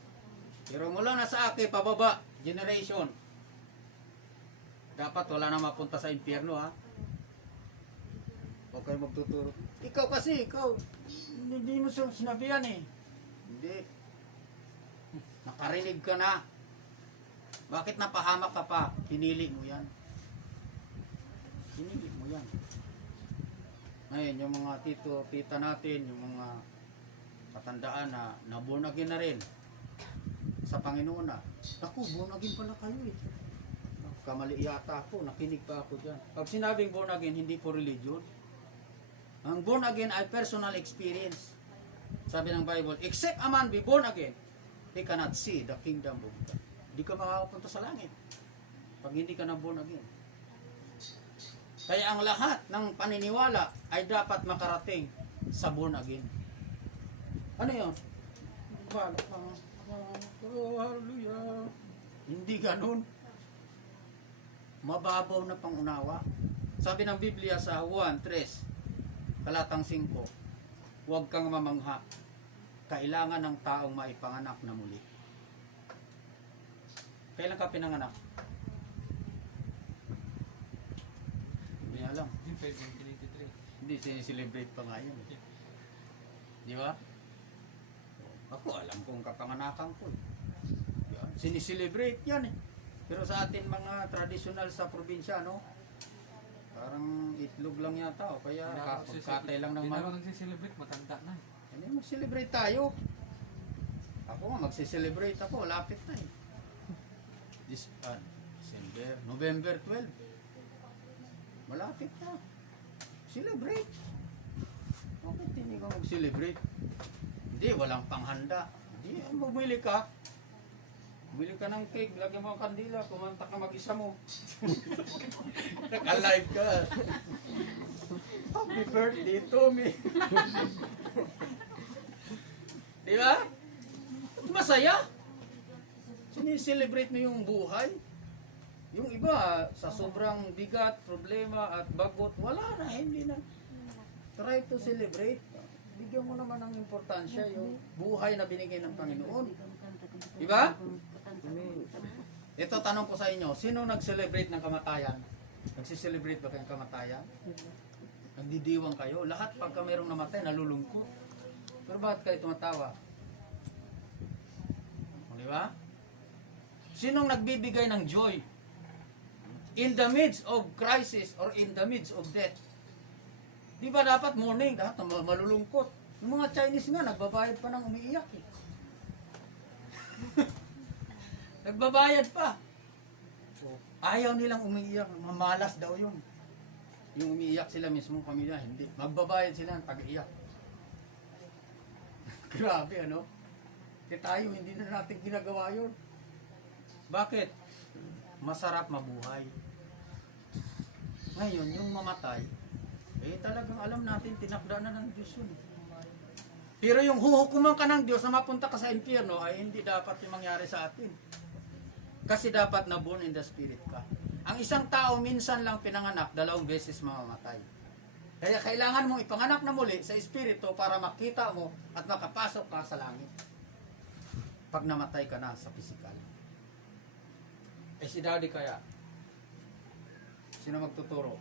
Pero mula na sa akin, pababa, generation, dapat wala na mapunta sa impyerno ha. Okay, magtuturo. Ikaw, hindi mo sinabihan eh. Hindi. Nakarinig ka na. Bakit napahamak ka pa? Pinili mo yan. Pinili mo yan. Ngayon, yung mga tita natin, yung mga katandaan na born again na rin sa Panginoon na. Naku, born again pala kayo eh. Kamali yata ako, nakinig pa ako dyan. Pag sinabing born again, hindi po religion. Ang born again ay personal experience. Sabi ng Bible, except a man be born again, he cannot see the kingdom of God. Hindi ka makakapunta sa langit pag hindi ka na born again. Kaya ang lahat ng paniniwala ay dapat makarating sa born again. Ano yun? Oh, hallelujah. Hindi ganun. Mababaw na pangunawa. Sabi ng Biblia sa Juan 3, talatang 5, huwag kang mamangha. Kailangan ng taong maipanganak na muli. Kailan ka pinanganak? Hindi alam. Hindi, sineselebrate pa nga yun. Di ba? Ako alam kung kapanganakan ko. Yan, siniselebrate yan eh. Pero sa atin mga traditional sa probinsya, no? Parang itlog lang yata o kaya katay lang ng Hindi manok. naman nagsiselebrate, matanda na. Hindi, mag-celebrate tayo. Ako nga, mag-celebrate ako. Lapit na eh. December, November 12. Malapit na. Celebrate. Bakit hindi ka mag-celebrate? Hindi, walang panghanda. Hindi, bumili ka. Bumili ka ng cake, lagyan mo ang kandila, kumanta ka mag-isa mo. Naka-live ka. Happy birthday to me. Di ba? Masaya. Sinicelebrate mo yung buhay. Yung iba, sa sobrang bigat, problema at bagot, wala na, hindi na. Try to celebrate. Bigyan mo naman ng importansya yung buhay na binigay ng Panginoon. Di ba? Ito, tanong ko sa inyo, sino nag-celebrate ng kamatayan? Nagsiselebrate ba kayong kamatayan? Nagdidiwang kayo? Lahat pagka mayroong namatay, nalulungkot. Pero bakit kayo tumatawa? Di ba? Sinong nagbibigay ng joy? In the midst of crisis or in the midst of death. Di ba dapat mourning? Dapat malulungkot. Yung mga Chinese nga, nagbabayad pa ng umiiyak eh. Nagbabayad pa. Ayaw nilang umiiyak. Mamalas daw yun. Yung umiiyak sila mismo pamilya, hindi. Magbabayad sila ng pag-iyak. Grabe ano? Kaya tayo, hindi na natin ginagawa yun. Bakit? Masarap mabuhay. Ngayon, yung mamatay, talagang alam natin, tinakda na ng Diyos yun. Pero yung huhukuman ka ng Diyos na mapunta ka sa impyerno, ay hindi dapat yung mangyari sa atin. Kasi dapat na born in the spirit ka. Ang isang tao minsan lang pinanganak, 2 beses mamamatay. Kaya kailangan mong ipanganak na muli sa espiritu para makita mo at makapasok ka sa langit. Pag namatay ka na sa pisikal. Si Daddy kaya, sino magtuturo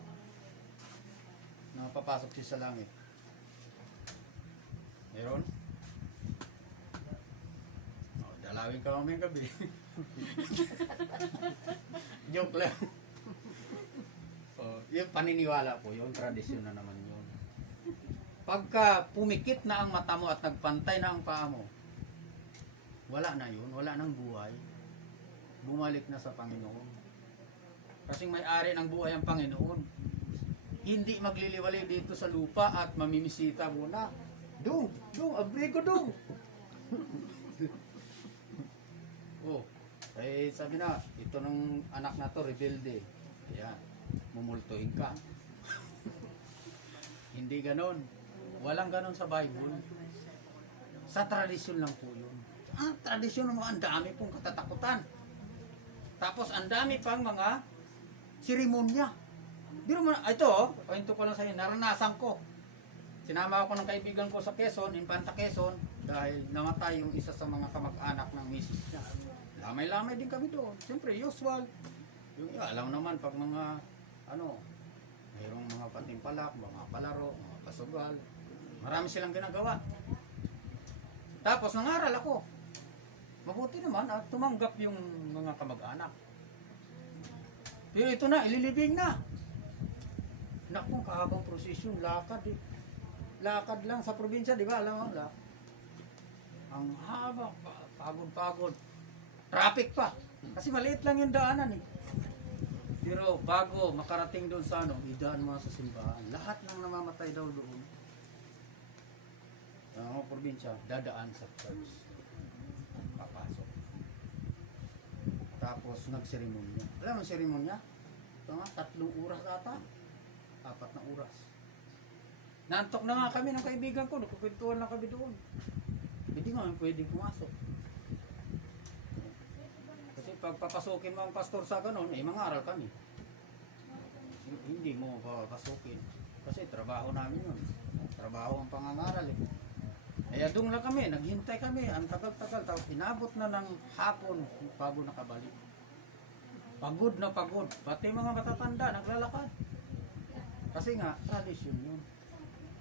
na mapapasok siya sa langit? Meron? Dalawin ka mamayang gabi. Joke lang. Yung paniniwala po, yung tradisyon na naman yun. Pagka pumikit na ang mata mo at nagpantay na ang paa mo, wala na yun, wala nang buhay. Bumalik na sa Panginoon. Kasing may-ari ng buhay ang Panginoon. Hindi magliliwalay dito sa lupa at mamimisita muna. Dong, abrigo dong. Sabi na, ito ng anak na to, rebelde. Ayan, mumultuhin ka. Hindi ganon. Walang ganon sa Bible. Sa tradisyon lang po yun. Tradisyon mo, ang dami pong katatakutan. Tapos ang dami pang mga serimonya. Biro mo na, ito, kwento ko lang sa inyo, naranasan ko. Sinama ako ng kaibigan ko sa Quezon, Infanta Quezon, dahil namatay yung isa sa mga kamag-anak ng misis niya. Lamay-lamay din kami doon. Siyempre, usual. Yung alam naman, pag mga, mayroong mga patimpalak, mga palaro, mga pasugal, marami silang ginagawa. Tapos, nangaral ako. Mabuti naman at tumanggap yung mga kamag-anak. Pero ito na, ililibing na. Naku, kahabang prosesyon, lakad eh. Lakad lang sa probinsya, di ba? Alam mo, ang haba, pagod-pagod. Traffic pa. Kasi maliit lang yung daanan eh. Pero bago makarating doon sa idaan mo sa simbahan. Lahat ng namamatay daw doon. Ang mga probinsya, dadaan sa church. Papasok. Tapos nagseremonya. Alam mo ang seremonya? Ito nga, 3 oras ata. 4 na oras. Nantok na nga kami ng kaibigan ko. Nagkukwentuhan lang kami doon. Hindi nga pwedeng pumasok. Kasi pag papasukin mo ang pastor sa ganon, mangaral kami. Hindi mo papasukin. Kasi trabaho namin yun. Trabaho ang pangangaral eh. Kaya doon lang kami, naghintay kami. Ang tagal-tagal. Tapos inabot na ng hapon bago nakabalik. Pagod na pagod. Pati mga matatanda, naglalakad. Kasi nga, tradisyon yun.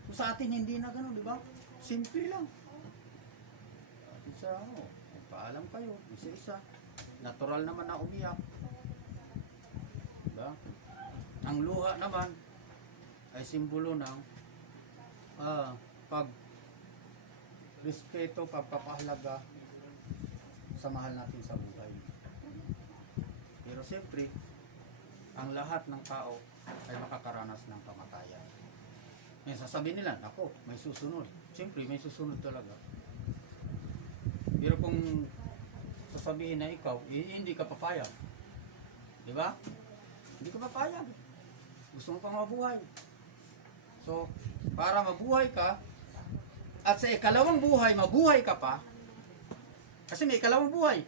So, sa atin hindi na gano'n, di ba? Simple lang. Isa, paalam kayo, isa-isa. natural naman na umiyak. Diba? Ang luha naman ay simbolo ng respeto, pagpapahalaga sa mahal natin sa buhay. Pero siyempre, ang lahat ng tao ay makakaranas ng kamatayan. Ngayon sasabihin nila, ako, may susunod. Siyempre, may susunod talaga. Pero kung sasabihin na ikaw, hindi ka papayag. Di ba? Hindi ka papayag. Gusto mo pang mabuhay. So, para mabuhay ka, at sa ikalawang buhay, mabuhay ka pa, kasi may ikalawang buhay.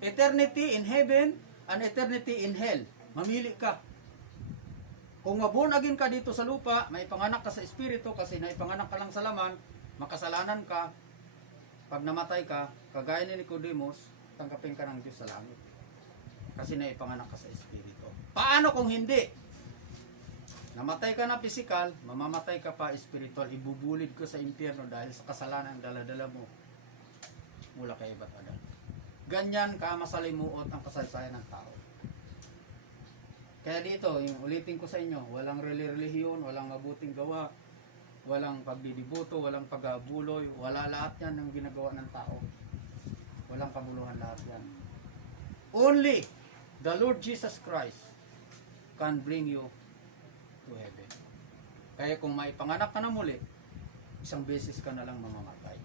Eternity in heaven and eternity in hell. Mamili ka. Kung maborn again ka dito sa lupa, may panganak ka sa espiritu kasi naipanganak ka lang sa laman, makasalanan ka, pag namatay ka, kagaya ni Nicodemus, tanggapin ka ng Diyos sa langit. Kasi naipanganak ka sa espiritu. Paano kung hindi? Namatay ka na physical, mamamatay ka pa spiritual, ibubulid ko sa impyerno dahil sa kasalanan ang dala-dala mo mula kay iba't adan. Ganyan ka masalimuot ang kasaysayan ng tao. Kaya dito, yung ulitin ko sa inyo, walang relihiyon, walang mabuting gawa, walang pagdidiboto, walang pag-abuloy, wala lahat yan ng ginagawa ng tao. Walang kabuluhan lahat yan. Only the Lord Jesus Christ can bring you to heaven. Kaya kung maipanganak ka na muli, isang beses ka na lang mamamatay.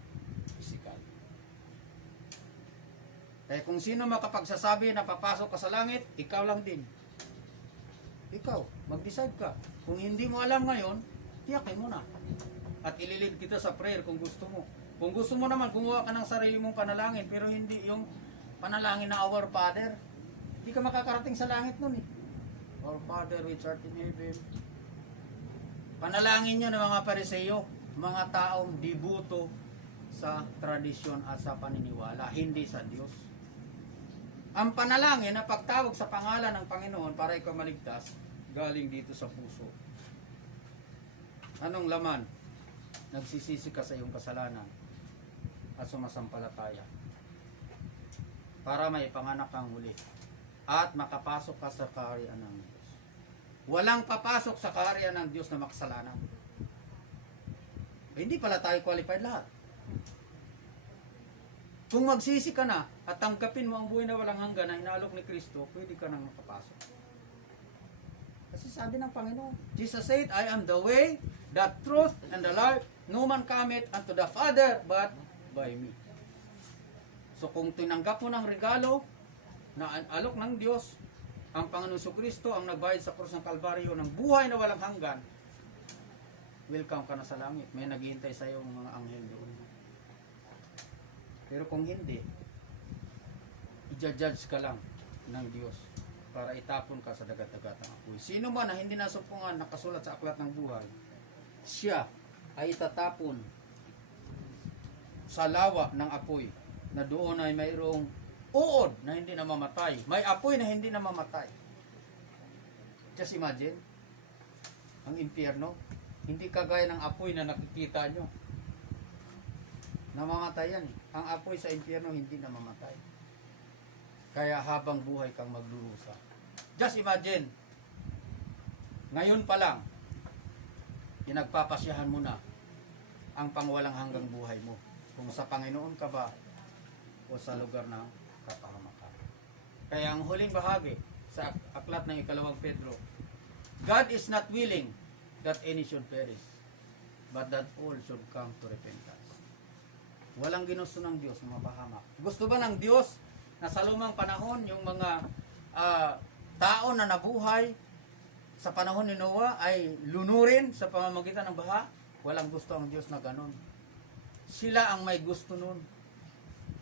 Physical. Kaya kung sino makapagsasabi na papasok ka sa langit, ikaw lang din. Ikaw, mag-decide ka. Kung hindi mo alam ngayon, tiyakin mo na. At ililid kita sa prayer kung gusto mo. Kung gusto mo naman, gumawa ka ng sarili mong panalangin, pero hindi yung panalangin na Our Father. Hindi ka makakarating sa langit nun eh. Our Father which art in heaven. Panalangin nyo ng mga Pariseo, mga taong dibuto sa tradisyon at sa paniniwala, hindi sa Diyos. Ang panalangin na pagtawag sa pangalan ng Panginoon para ikaw maligtas, galing dito sa puso. Anong laman? Nagsisisi ka sa iyong kasalanan at sumasampalataya para may panganak kang muli at makapasok ka sa kaharian ng Diyos. Walang papasok sa kaharian ng Diyos na makasalanan. Hindi pala tayo qualified lahat. Kung magsisi ka na at tanggapin mo ang buhay na walang hanggan na inaalok ni Kristo, pwede ka nang makapasok. Kasi sabi ng Panginoon, Jesus said, I am the way, the truth, and the life. No man cometh unto the Father but by me. So kung tinanggap mo ng regalo na alok ng Diyos, ang Panginoon Kristo ang nagbayad sa krus ng Kalbaryo ng buhay na walang hanggan, welcome ka na sa langit. May naghihintay sa iyo mga anghel doon. Pero kung hindi, i-judge ka lang ng Diyos para itapon ka sa dagat-dagat ng apoy. Sino man na hindi nasumpungan nakasulat sa aklat ng buhay, siya ay itatapon sa lawa ng apoy na doon ay mayroong uod na hindi namamatay. May apoy na hindi namamatay. Just imagine, ang impyerno, hindi kagaya ng apoy na nakikita nyo. Namamatay yan. Ang apoy sa impyerno hindi namamatay. Kaya habang buhay kang magdurusa. Just imagine, ngayon pa lang, pinagpapasyahan mo na ang pangwalang hanggang buhay mo. Kung sa Panginoon ka ba o sa lugar ng kapahamakan. Kaya ang huling bahagi sa aklat ng ikalawang Pedro, God is not willing that any should perish, but that all should come to repentance. Walang ginusto ng Diyos na mapahamak. Gusto ba ng Diyos na sa lumang panahon, yung mga tao na nabuhay sa panahon ni Noah ay lunurin sa pamamagitan ng baha? Walang gusto ang Diyos na ganon. Sila ang may gusto nun.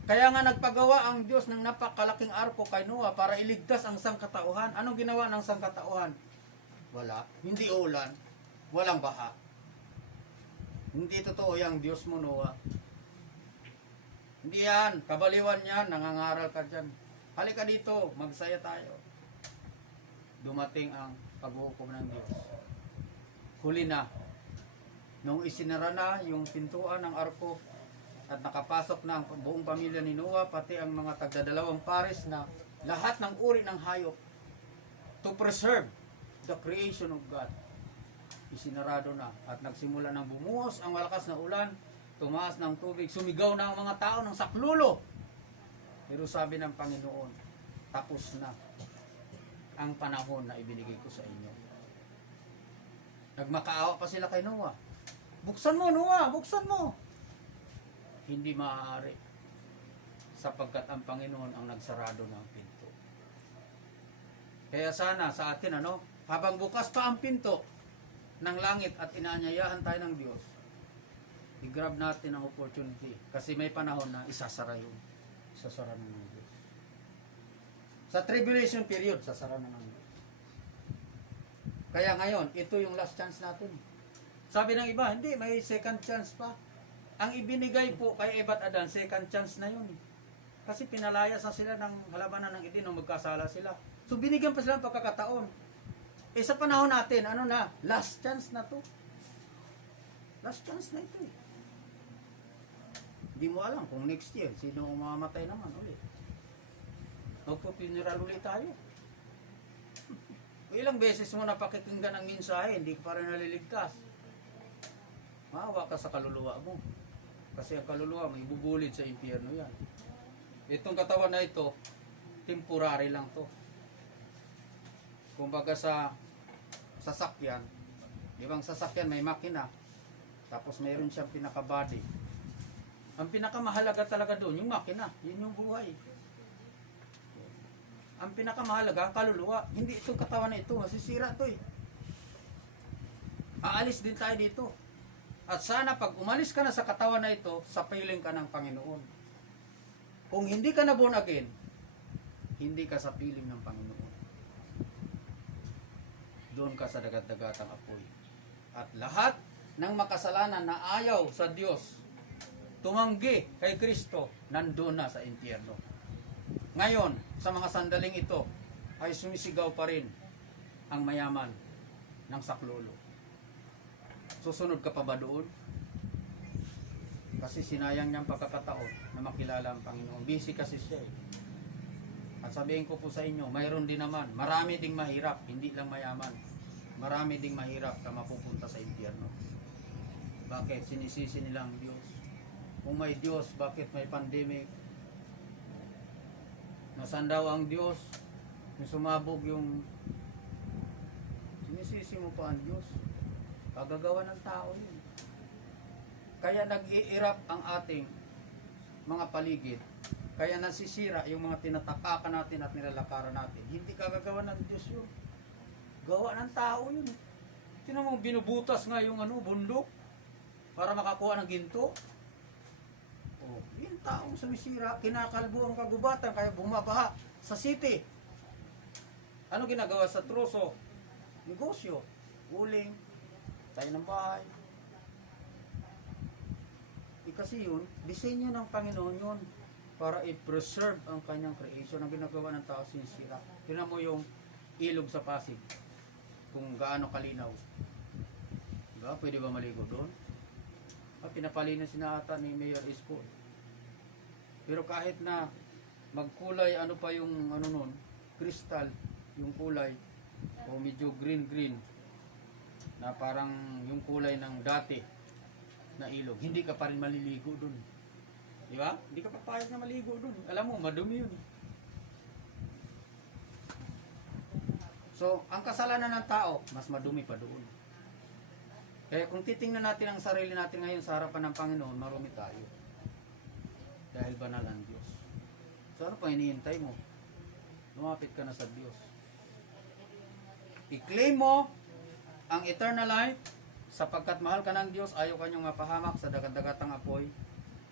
Kaya nga nagpagawa ang Diyos ng napakalaking arko kay Noah para iligtas ang sangkatauhan. Anong ginawa ng sangkatauhan? Wala. Hindi ulan. Walang baha. Hindi totoo yung Diyos mo, Noah. Hindi yan. Kabaliwan yan. Nangangaral ka dyan. Halika dito. Magsaya tayo. Dumating ang pag-uukom ng Diyos. Huli na. Nung isinara na yung pintuan ng arko at nakapasok na ang buong pamilya ni Noah, pati ang mga tagdadalawang pares na lahat ng uri ng hayop to preserve the creation of God. Isinarado na at nagsimula ng bumuhos ang malakas na ulan, tumaas ng tubig, sumigaw na ang mga tao ng saklolo. Pero sabi ng Panginoon, tapos na ang panahon na ibinigay ko sa inyo. Nagmakaawa pa sila kay Noah. Buksan mo, Noah, buksan mo. Hindi maaari, sapagkat ang Panginoon ang nagsarado ng pinto. Kaya sana sa atin, habang bukas pa ang pinto ng langit at inaanyayahan tayo ng Diyos, i-grab natin ang opportunity. Kasi may panahon na isasara yun. Isasara na ng Diyos. Sa tribulation period, sasara na ng Diyos. Kaya ngayon, ito yung last chance natin. Sabi ng iba, hindi, may second chance pa. Ang ibinigay po kay Eva at Adan, second chance na yun. Kasi pinalayas na sila ng halabanan ng Eden nung magkasala sila. So binigyan pa sila ng pagkakataon. Sa panahon natin, last chance na to. Last chance na ito. Hindi mo alam kung next year, sino umamatay naman ulit. Magpupineral ulit tayo. Ilang beses mo napakikinggan ang mensahe, hindi ka pa rin naliligtas. Maawa ka sa kaluluwa mo. Kasi ang kaluluwa mo, ibubulid sa impyerno yan. Itong katawan na ito, temporary lang to. Kumbaga sa sasakyan, di bang sasakyan may makina, tapos mayroon siyang pinaka-body. Ang pinakamahalaga talaga doon, yung makina, yun yung buhay. Ang pinakamahalaga, kaluluwa. Hindi itong katawan na ito, masisira ito eh. Aalis din tayo dito. At sana pag umalis ka na sa katawan na ito, sa piling ka ng Panginoon. Kung hindi ka na born again, hindi ka sa piling ng Panginoon. Doon ka sa dagat-dagatang apoy. At lahat ng makasalanan na ayaw sa Diyos, tumanggi kay Kristo, nandoon na sa impyerno. Ngayon, sa mga sandaling ito, ay sumisigaw pa rin ang mayaman ng saklolo. Susunod ka pa ba doon? Kasi sinayang niyang pagkakataon na makilala ang Panginoon. Busy kasi siya eh. At sabihin ko po sa inyo, mayroon din naman, marami ding mahirap, hindi lang mayaman. Marami ding mahirap na mapupunta sa impyerno. Bakit? Sinisisi nila ang Diyos. Kung may Diyos, bakit may pandemic? Nasaan daw ang Diyos? Yung sumabog yung... Sinisisi mo pa ang Diyos. Pagagawa ng tao yun. Kaya nag-iirap ang ating mga paligid. Kaya nasisira yung mga tinatapakan natin at nilalakaran natin. Hindi kagagawa ng Diyos yun. Gawa ng tao yun. Sino mo binubutas nga yung bundok para makakuha ng ginto? Oh, yung taong sumisira, kinakalbo ang kagubatan, kaya bumabaha sa city. Ano ginagawa sa troso? Negosyo, uling, tayo ng bahay. Kasi yun, disenyo ng Panginoon yun para i-preserve ang kanyang creation. Ang ginagawa ng tao sinisira. Tignan mo yung ilog sa Pasig, kung gaano kalinaw. Diba? Pwede ba maligo doon? Pinapalinis na ata ni Mayor Isko. Pero kahit na magkulay, pa yung nun, crystal, yung kulay, o medyo green-green, na parang yung kulay ng dati na ilog, hindi ka pa rin maliligo doon. Di ba? Hindi ka papayag na maligo doon. Alam mo, madumi yun. So, ang kasalanan ng tao, mas madumi pa doon. Kaya kung titingnan natin ang sarili natin ngayon sa harapan ng Panginoon, marumi tayo. Dahil banal ang Diyos. So ano pa hinihintay mo? Lumapit ka na sa Diyos. I-claim mo ang eternal life, sapagkat mahal ka ng Diyos, ayaw ka niyong mapahamak sa dagat-dagatang apoy,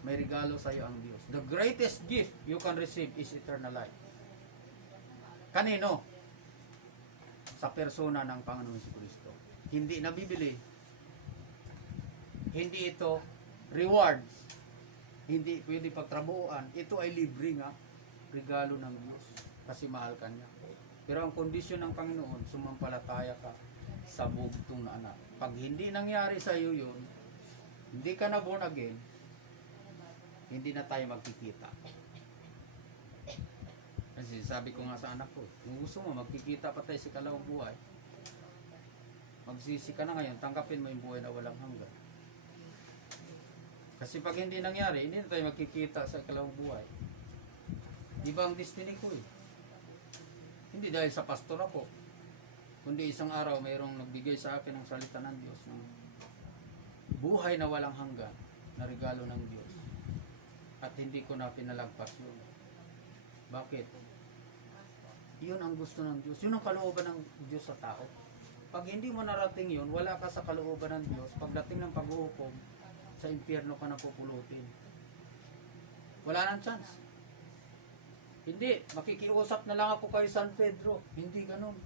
may regalo sa iyo ang Diyos. The greatest gift you can receive is eternal life. Kanino? Sa persona ng Panginoon Jesucristo. Hindi nabibili. Hindi ito rewards. Hindi pwede pagtrabuhan. Ito ay libre nga. Regalo ng Diyos. Kasi mahal ka niya. Pero ang kondisyon ng Panginoon, sumampalataya ka sa bugtong na anak. Pag hindi nangyari sa iyo yun, hindi ka na born again, hindi na tayo magkikita. Kasi sabi ko nga sa anak ko, kung gusto mo, magkikita pa tayo sa kalawang buhay. Magsisi ka na ngayon, tanggapin mo yung buhay na walang hanggan. Kasi pag hindi nangyari, hindi na tayo magkikita sa kalawang buhay. Iba ang destiny ko eh. Hindi dahil sa pastor ako, kundi isang araw mayroong nagbigay sa akin ng salita ng Diyos ng buhay na walang hanggan na regalo ng Diyos. At hindi ko na pinalagpas yun. Bakit? Yun ang gusto ng Diyos. Yun ang kalooban ng Diyos sa tao. Pag hindi mo narating yun, wala ka sa kalooban ng Diyos. Pagdating ng paghuhukom, sa impyerno ka na pupulutin. Wala nang chance. Hindi, makikiusap na lang ako kay San Pedro. Hindi ganun.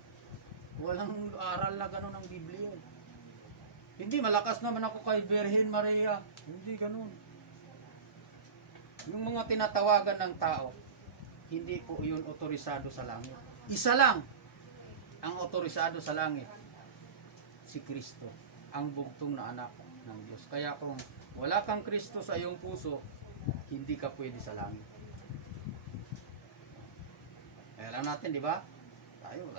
Walang aral na ganun ang Biblia. Hindi, malakas naman ako kay Virgin Maria. Hindi ganun. Yung mga tinatawagan ng tao, hindi po yun otorisado sa langit. Isa lang ang otorisado sa langit. Si Kristo, ang bugtong na anak ng Diyos. Kaya kung wala kang Kristo sa iyong puso, hindi ka pwede sa langit. Kaya alam natin, di ba? Tayo,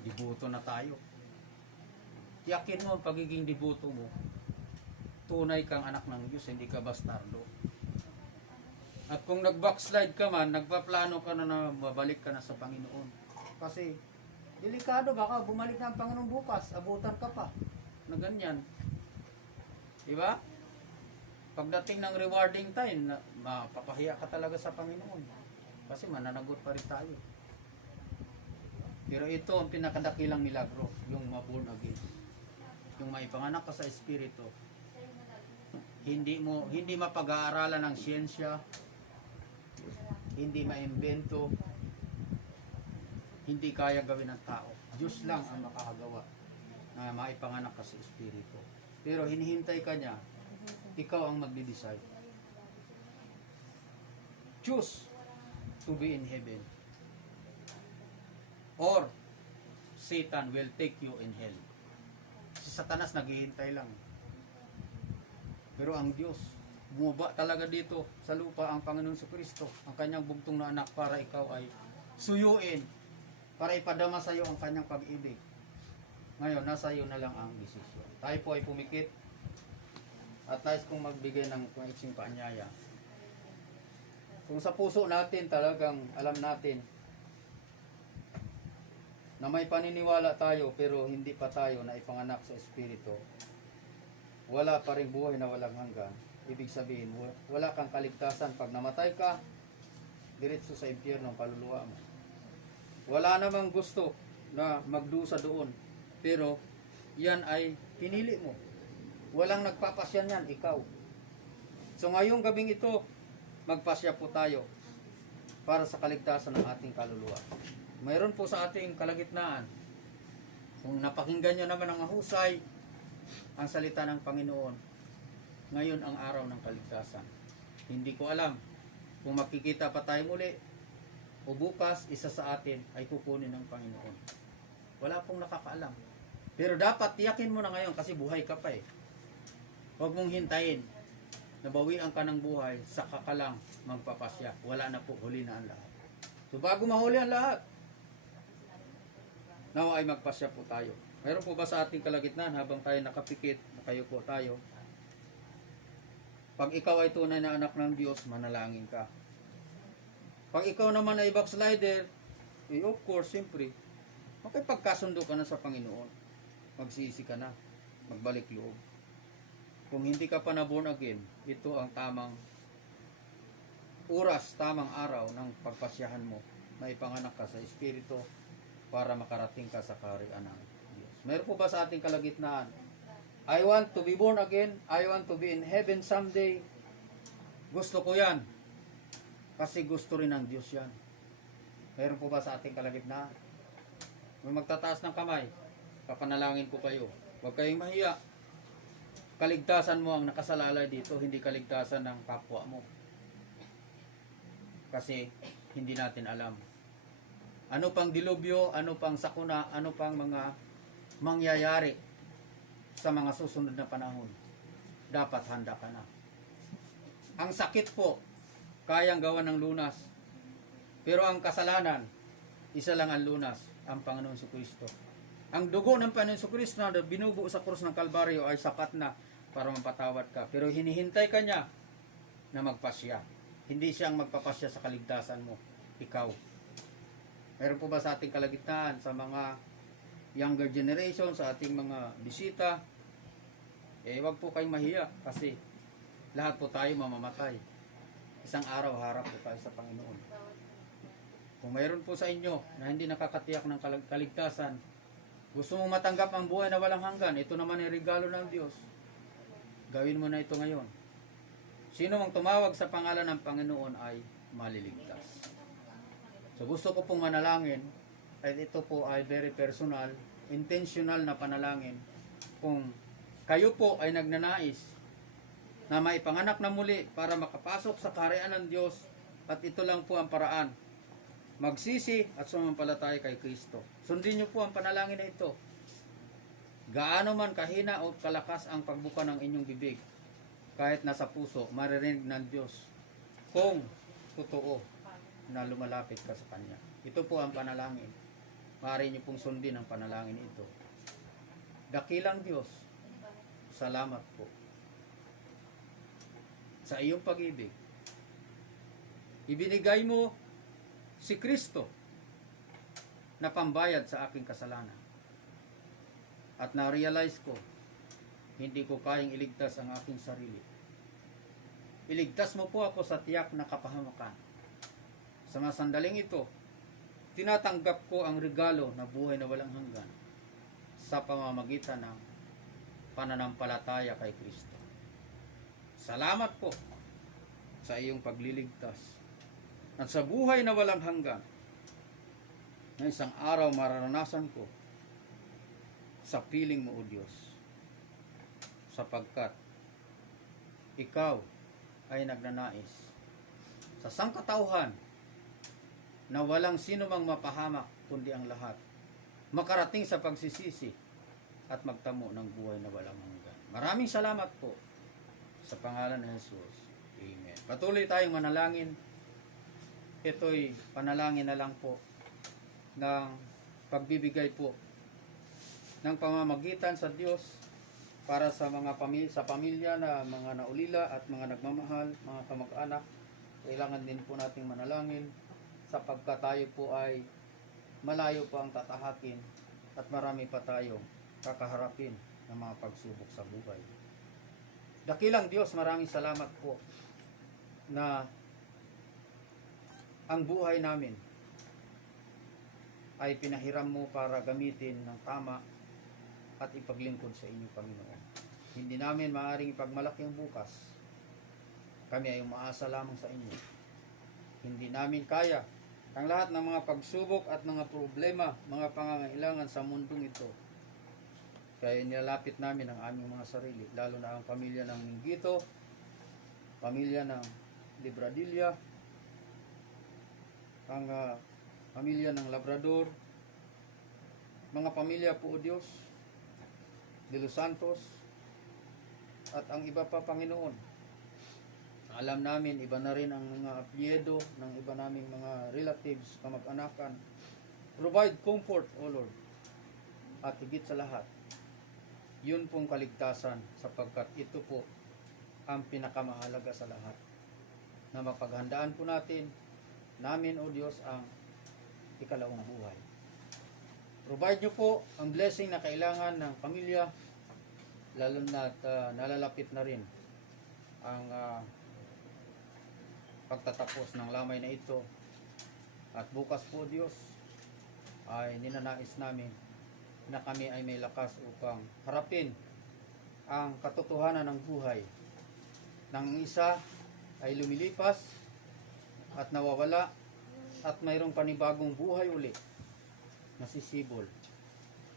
dibuto na tayo. Tiyakin mo ang pagiging dibuto mo. Tunay kang anak ng Diyos, hindi ka bastardo. At kung nag-backslide ka man, nagpaplano ka na mabalik ka na sa Panginoon. Kasi, delikado, baka bumalik na ang Panginoon bukas, abutan ka pa. Na ganyan. Diba? Pagdating ng rewarding time, mapapahiya ka talaga sa Panginoon. Kasi mananagot pa rin tayo. Pero ito ang pinakadakilang milagro, yung ma-born again. Yung maipanganak ka sa Espiritu. Hindi mapag-aaralan ng siyensya, hindi maimbento, hindi kaya gawin ng tao. Diyos lang ang makakagawa na maipanganak ka sa Espiritu. Pero hinihintay ka niya, ikaw ang magde-decide. Choose to be in heaven. Or, Satan will take you in hell. Si Satanas naghihintay lang. Pero ang Diyos, bumaba talaga dito sa lupa ang Panginoon sa Kristo, ang kanyang bugtong na anak para ikaw ay suyuin, para ipadama sa iyo ang kanyang pag-ibig. Ngayon, nasa iyo na lang ang desisyon. Tayo po ay pumikit at nais kong magbigay ng maiksing paanyaya. Kung sa puso natin talagang alam natin na may paniniwala tayo pero hindi pa tayo na ipanganak sa Espiritu, wala pa rin buhay na walang hanggan. Ibig sabihin, wala kang kaligtasan. Pag namatay ka, diretso sa impyerno ang kaluluwa mo. Wala namang gusto na magdusa doon. Pero, yan ay pinili mo. Walang nagpapasyan yan, ikaw. So ngayong gabing ito, magpasya po tayo para sa kaligtasan ng ating kaluluwa. Mayroon po sa ating kalagitnaan, kung napakinggan nyo naman ang mahusay, ang salita ng Panginoon, ngayon ang araw ng kaligtasan. Hindi ko alam kung makikita pa tayo muli o bukas isa sa atin ay kukunin ng Panginoon. Wala pong nakakaalam. Pero dapat tiyakin mo na ngayon kasi buhay ka pa eh. Huwag mong hintayin. Nabawian ka ng buhay, saka ka lang magpapasya. Wala na po, huli na ang lahat. So bago mahuli ang lahat, nawa ay magpasya po tayo. Mayroon po ba sa ating kalagitnaan habang tayo nakapikit, nakayupo tayo? Pag ikaw ay tunay na anak ng Diyos, manalangin ka. Pag ikaw naman ay backslider, of course, siyempre, makipagkasundo ka na sa Panginoon. Magsisi ka na, magbalik loob. Kung hindi ka pa na born again, ito ang tamang oras, tamang araw ng pagpasyahan mo na ipanganak ka sa Espiritu para makarating ka sa kaharian ng Diyos. Meron po ba sa ating kalagitnaan? I want to be born again. I want to be in heaven someday. Gusto ko yan. Kasi gusto rin ng Diyos yan. Meron po ba sa ating kalagitnaan? May magtataas ng kamay. Papanalangin ko kayo. Huwag kayong mahiya. Kaligtasan mo ang nakasalalay dito, hindi kaligtasan ng kapwa mo. Kasi hindi natin alam. Ano pang dilubyo, ano pang sakuna, ano pang mga mangyayari sa mga susunod na panahon. Dapat handa ka na. Ang sakit po, kayang gawa ng lunas. Pero ang kasalanan, isa lang ang lunas, ang Panginoon Jesucristo. Ang dugo ng Panginoon Jesucristo na binubuo sa krus ng Kalbaryo ay sapat na para mapatawad ka. Pero hinihintay ka niya na magpasya. Hindi siyang magpapasya sa kaligtasan mo. Ikaw. Meron po ba sa ating kalagitnaan, sa mga younger generation, sa ating mga bisita, wag po kayong mahiya kasi lahat po tayo mamamatay. Isang araw harap po tayo sa Panginoon. Kung mayroon po sa inyo na hindi nakakatiyak ng kaligtasan, gusto mong matanggap ang buhay na walang hanggan, ito naman ay regalo ng Diyos. Gawin mo na ito ngayon. Sino mang tumawag sa pangalan ng Panginoon ay maliligtas. So gusto ko pong manalangin, at ito po ay very personal, intentional na panalangin. Kung kayo po ay nagnanais na maipanganak na muli para makapasok sa kaharian ng Diyos, at ito lang po ang paraan, magsisi at sumampalataya kay Kristo. Sundin niyo po ang panalangin na ito. Gaano man kahina o kalakas ang pagbuka ng inyong bibig, kahit nasa puso, maririnig ng Diyos kung totoo na lumalapit ka sa Kanya. Ito po ang panalangin. Maaari niyo pong sundin ang panalangin ito. Dakilang Diyos, salamat po sa iyong pag-ibig. Ibinigay mo si Kristo na pambayad sa aking kasalanan. At na-realize ko, hindi ko kayang iligtas ang aking sarili. Iligtas mo po ako sa tiyak na kapahamakan. Sa mga sandaling ito, tinatanggap ko ang regalo na buhay na walang hanggan sa pamamagitan ng pananampalataya kay Kristo. Salamat po sa iyong pagliligtas. At sa buhay na walang hanggan, na isang araw mararanasan ko sa piling mo, O Diyos, sapagkat ikaw ay nagnanais sa sangkatauhan na walang sino mang mapahamak kundi ang lahat makarating sa pagsisisi at magtamo ng buhay na walang hanggan. Maraming salamat po sa pangalan ni Jesus. Amen. Patuloy tayong manalangin. Ito'y panalangin na lang po ng pagbibigay po ng pamamagitan sa Diyos para sa mga pamilya na mga naulila at mga nagmamahal, mga kamag-anak. Kailangan din po nating manalangin sapagkat tayo po ay malayo po ang tatahakin at marami pa tayong kakaharapin ng mga pagsubok sa buhay. Dakilang Diyos, maraming salamat po na ang buhay namin ay pinahiram mo para gamitin ng tama at ipaglingkod sa inyo, Panginoon. Hindi namin maaaring ipagmalaki ang bukas. Kami ay umaasa lamang sa inyo. Hindi namin kaya ang lahat ng mga pagsubok at mga problema, mga pangangailangan sa mundong ito. Kaya nilalapit namin ang aming mga sarili, lalo na ang pamilya ng Minggito, pamilya ng Libradilla, ang pamilya ng Labrador, mga pamilya po, O Diyos, de Los Santos, at ang iba pa, Panginoon. Alam namin, iba na rin ang mga apelyido ng iba naming mga relatives, kamag-anakan. Provide comfort, O Lord, at higit sa lahat, yun pong kaligtasan, sapagkat ito po ang pinakamahalaga sa lahat, na mapaghandaan po namin, O Diyos, ang ikalawang buhay. Provide nyo po ang blessing na kailangan ng pamilya, lalo na nalalapit na rin ang pagtatapos ng lamay na ito. At bukas po, Diyos, ay ninanais namin na kami ay may lakas upang harapin ang katotohanan ng buhay. Nang isa ay lumilipas at nawawala at mayroong panibagong buhay uli na sisibol.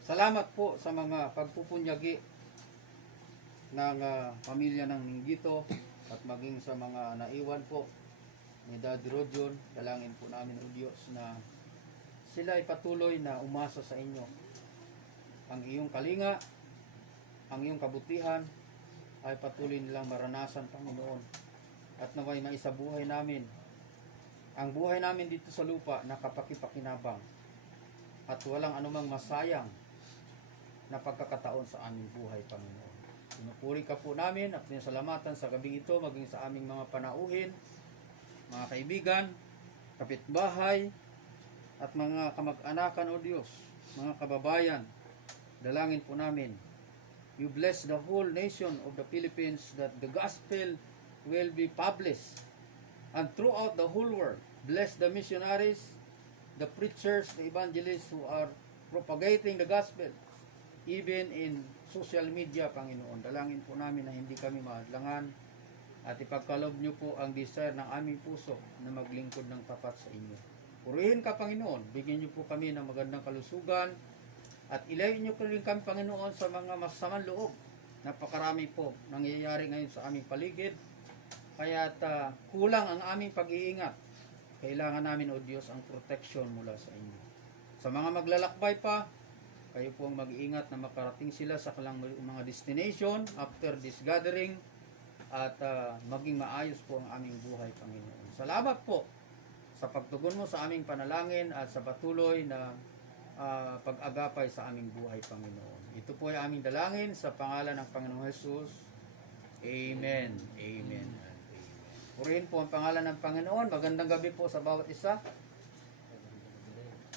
Salamat po sa mga pagpupunyagi ng pamilya ng Minggito at maging sa mga naiwan po ni Daddy Rojon. Dalangin po namin, O Diyos, na sila ay patuloy na umasa sa inyo. Ang iyong kalinga, ang iyong kabutihan ay patuloy nilang maranasan, Panginoon, at naway maisabuhay namin ang buhay namin dito sa lupa nakapakipakinabang at walang anumang masayang na pagkakataon sa aming buhay, Panginoon. Pinupuri ka po namin at pinasalamatan sa gabing ito, maging sa aming mga panauhin, mga kaibigan, kapitbahay, at mga kamag-anakan, O Diyos, mga kababayan. Dalangin po namin, you bless the whole nation of the Philippines, that the gospel will be published and throughout the whole world. Bless the missionaries, the preachers, the evangelists who are propagating the gospel, even in social media, Panginoon. Dalangin po namin na hindi kami mahadlangan at ipagkalob niyo po ang desire ng aming puso na maglingkod ng tapat sa inyo. Purihin ka, Panginoon. Bigyan niyo po kami ng magandang kalusugan at ilayo niyo rin kami, Panginoon, sa mga masasamang loob. Napakarami po nangyayari ngayon sa aming paligid. Kaya't kulang ang aming pag-iingat. Kailangan namin, O Diyos, ang protection mula sa inyo. Sa mga maglalakbay pa, kayo po ang mag-iingat na makarating sila sa kanilang mga destination after this gathering at maging maayos po ang aming buhay, Panginoon. Salamat po sa pagtugon mo sa aming panalangin at sa patuloy na pag-agapay sa aming buhay, Panginoon. Ito po ay aming dalangin sa pangalan ng Panginoong Jesus. Amen. Amen. Purihin po ang pangalan ng Panginoon. Magandang gabi po sa bawat isa.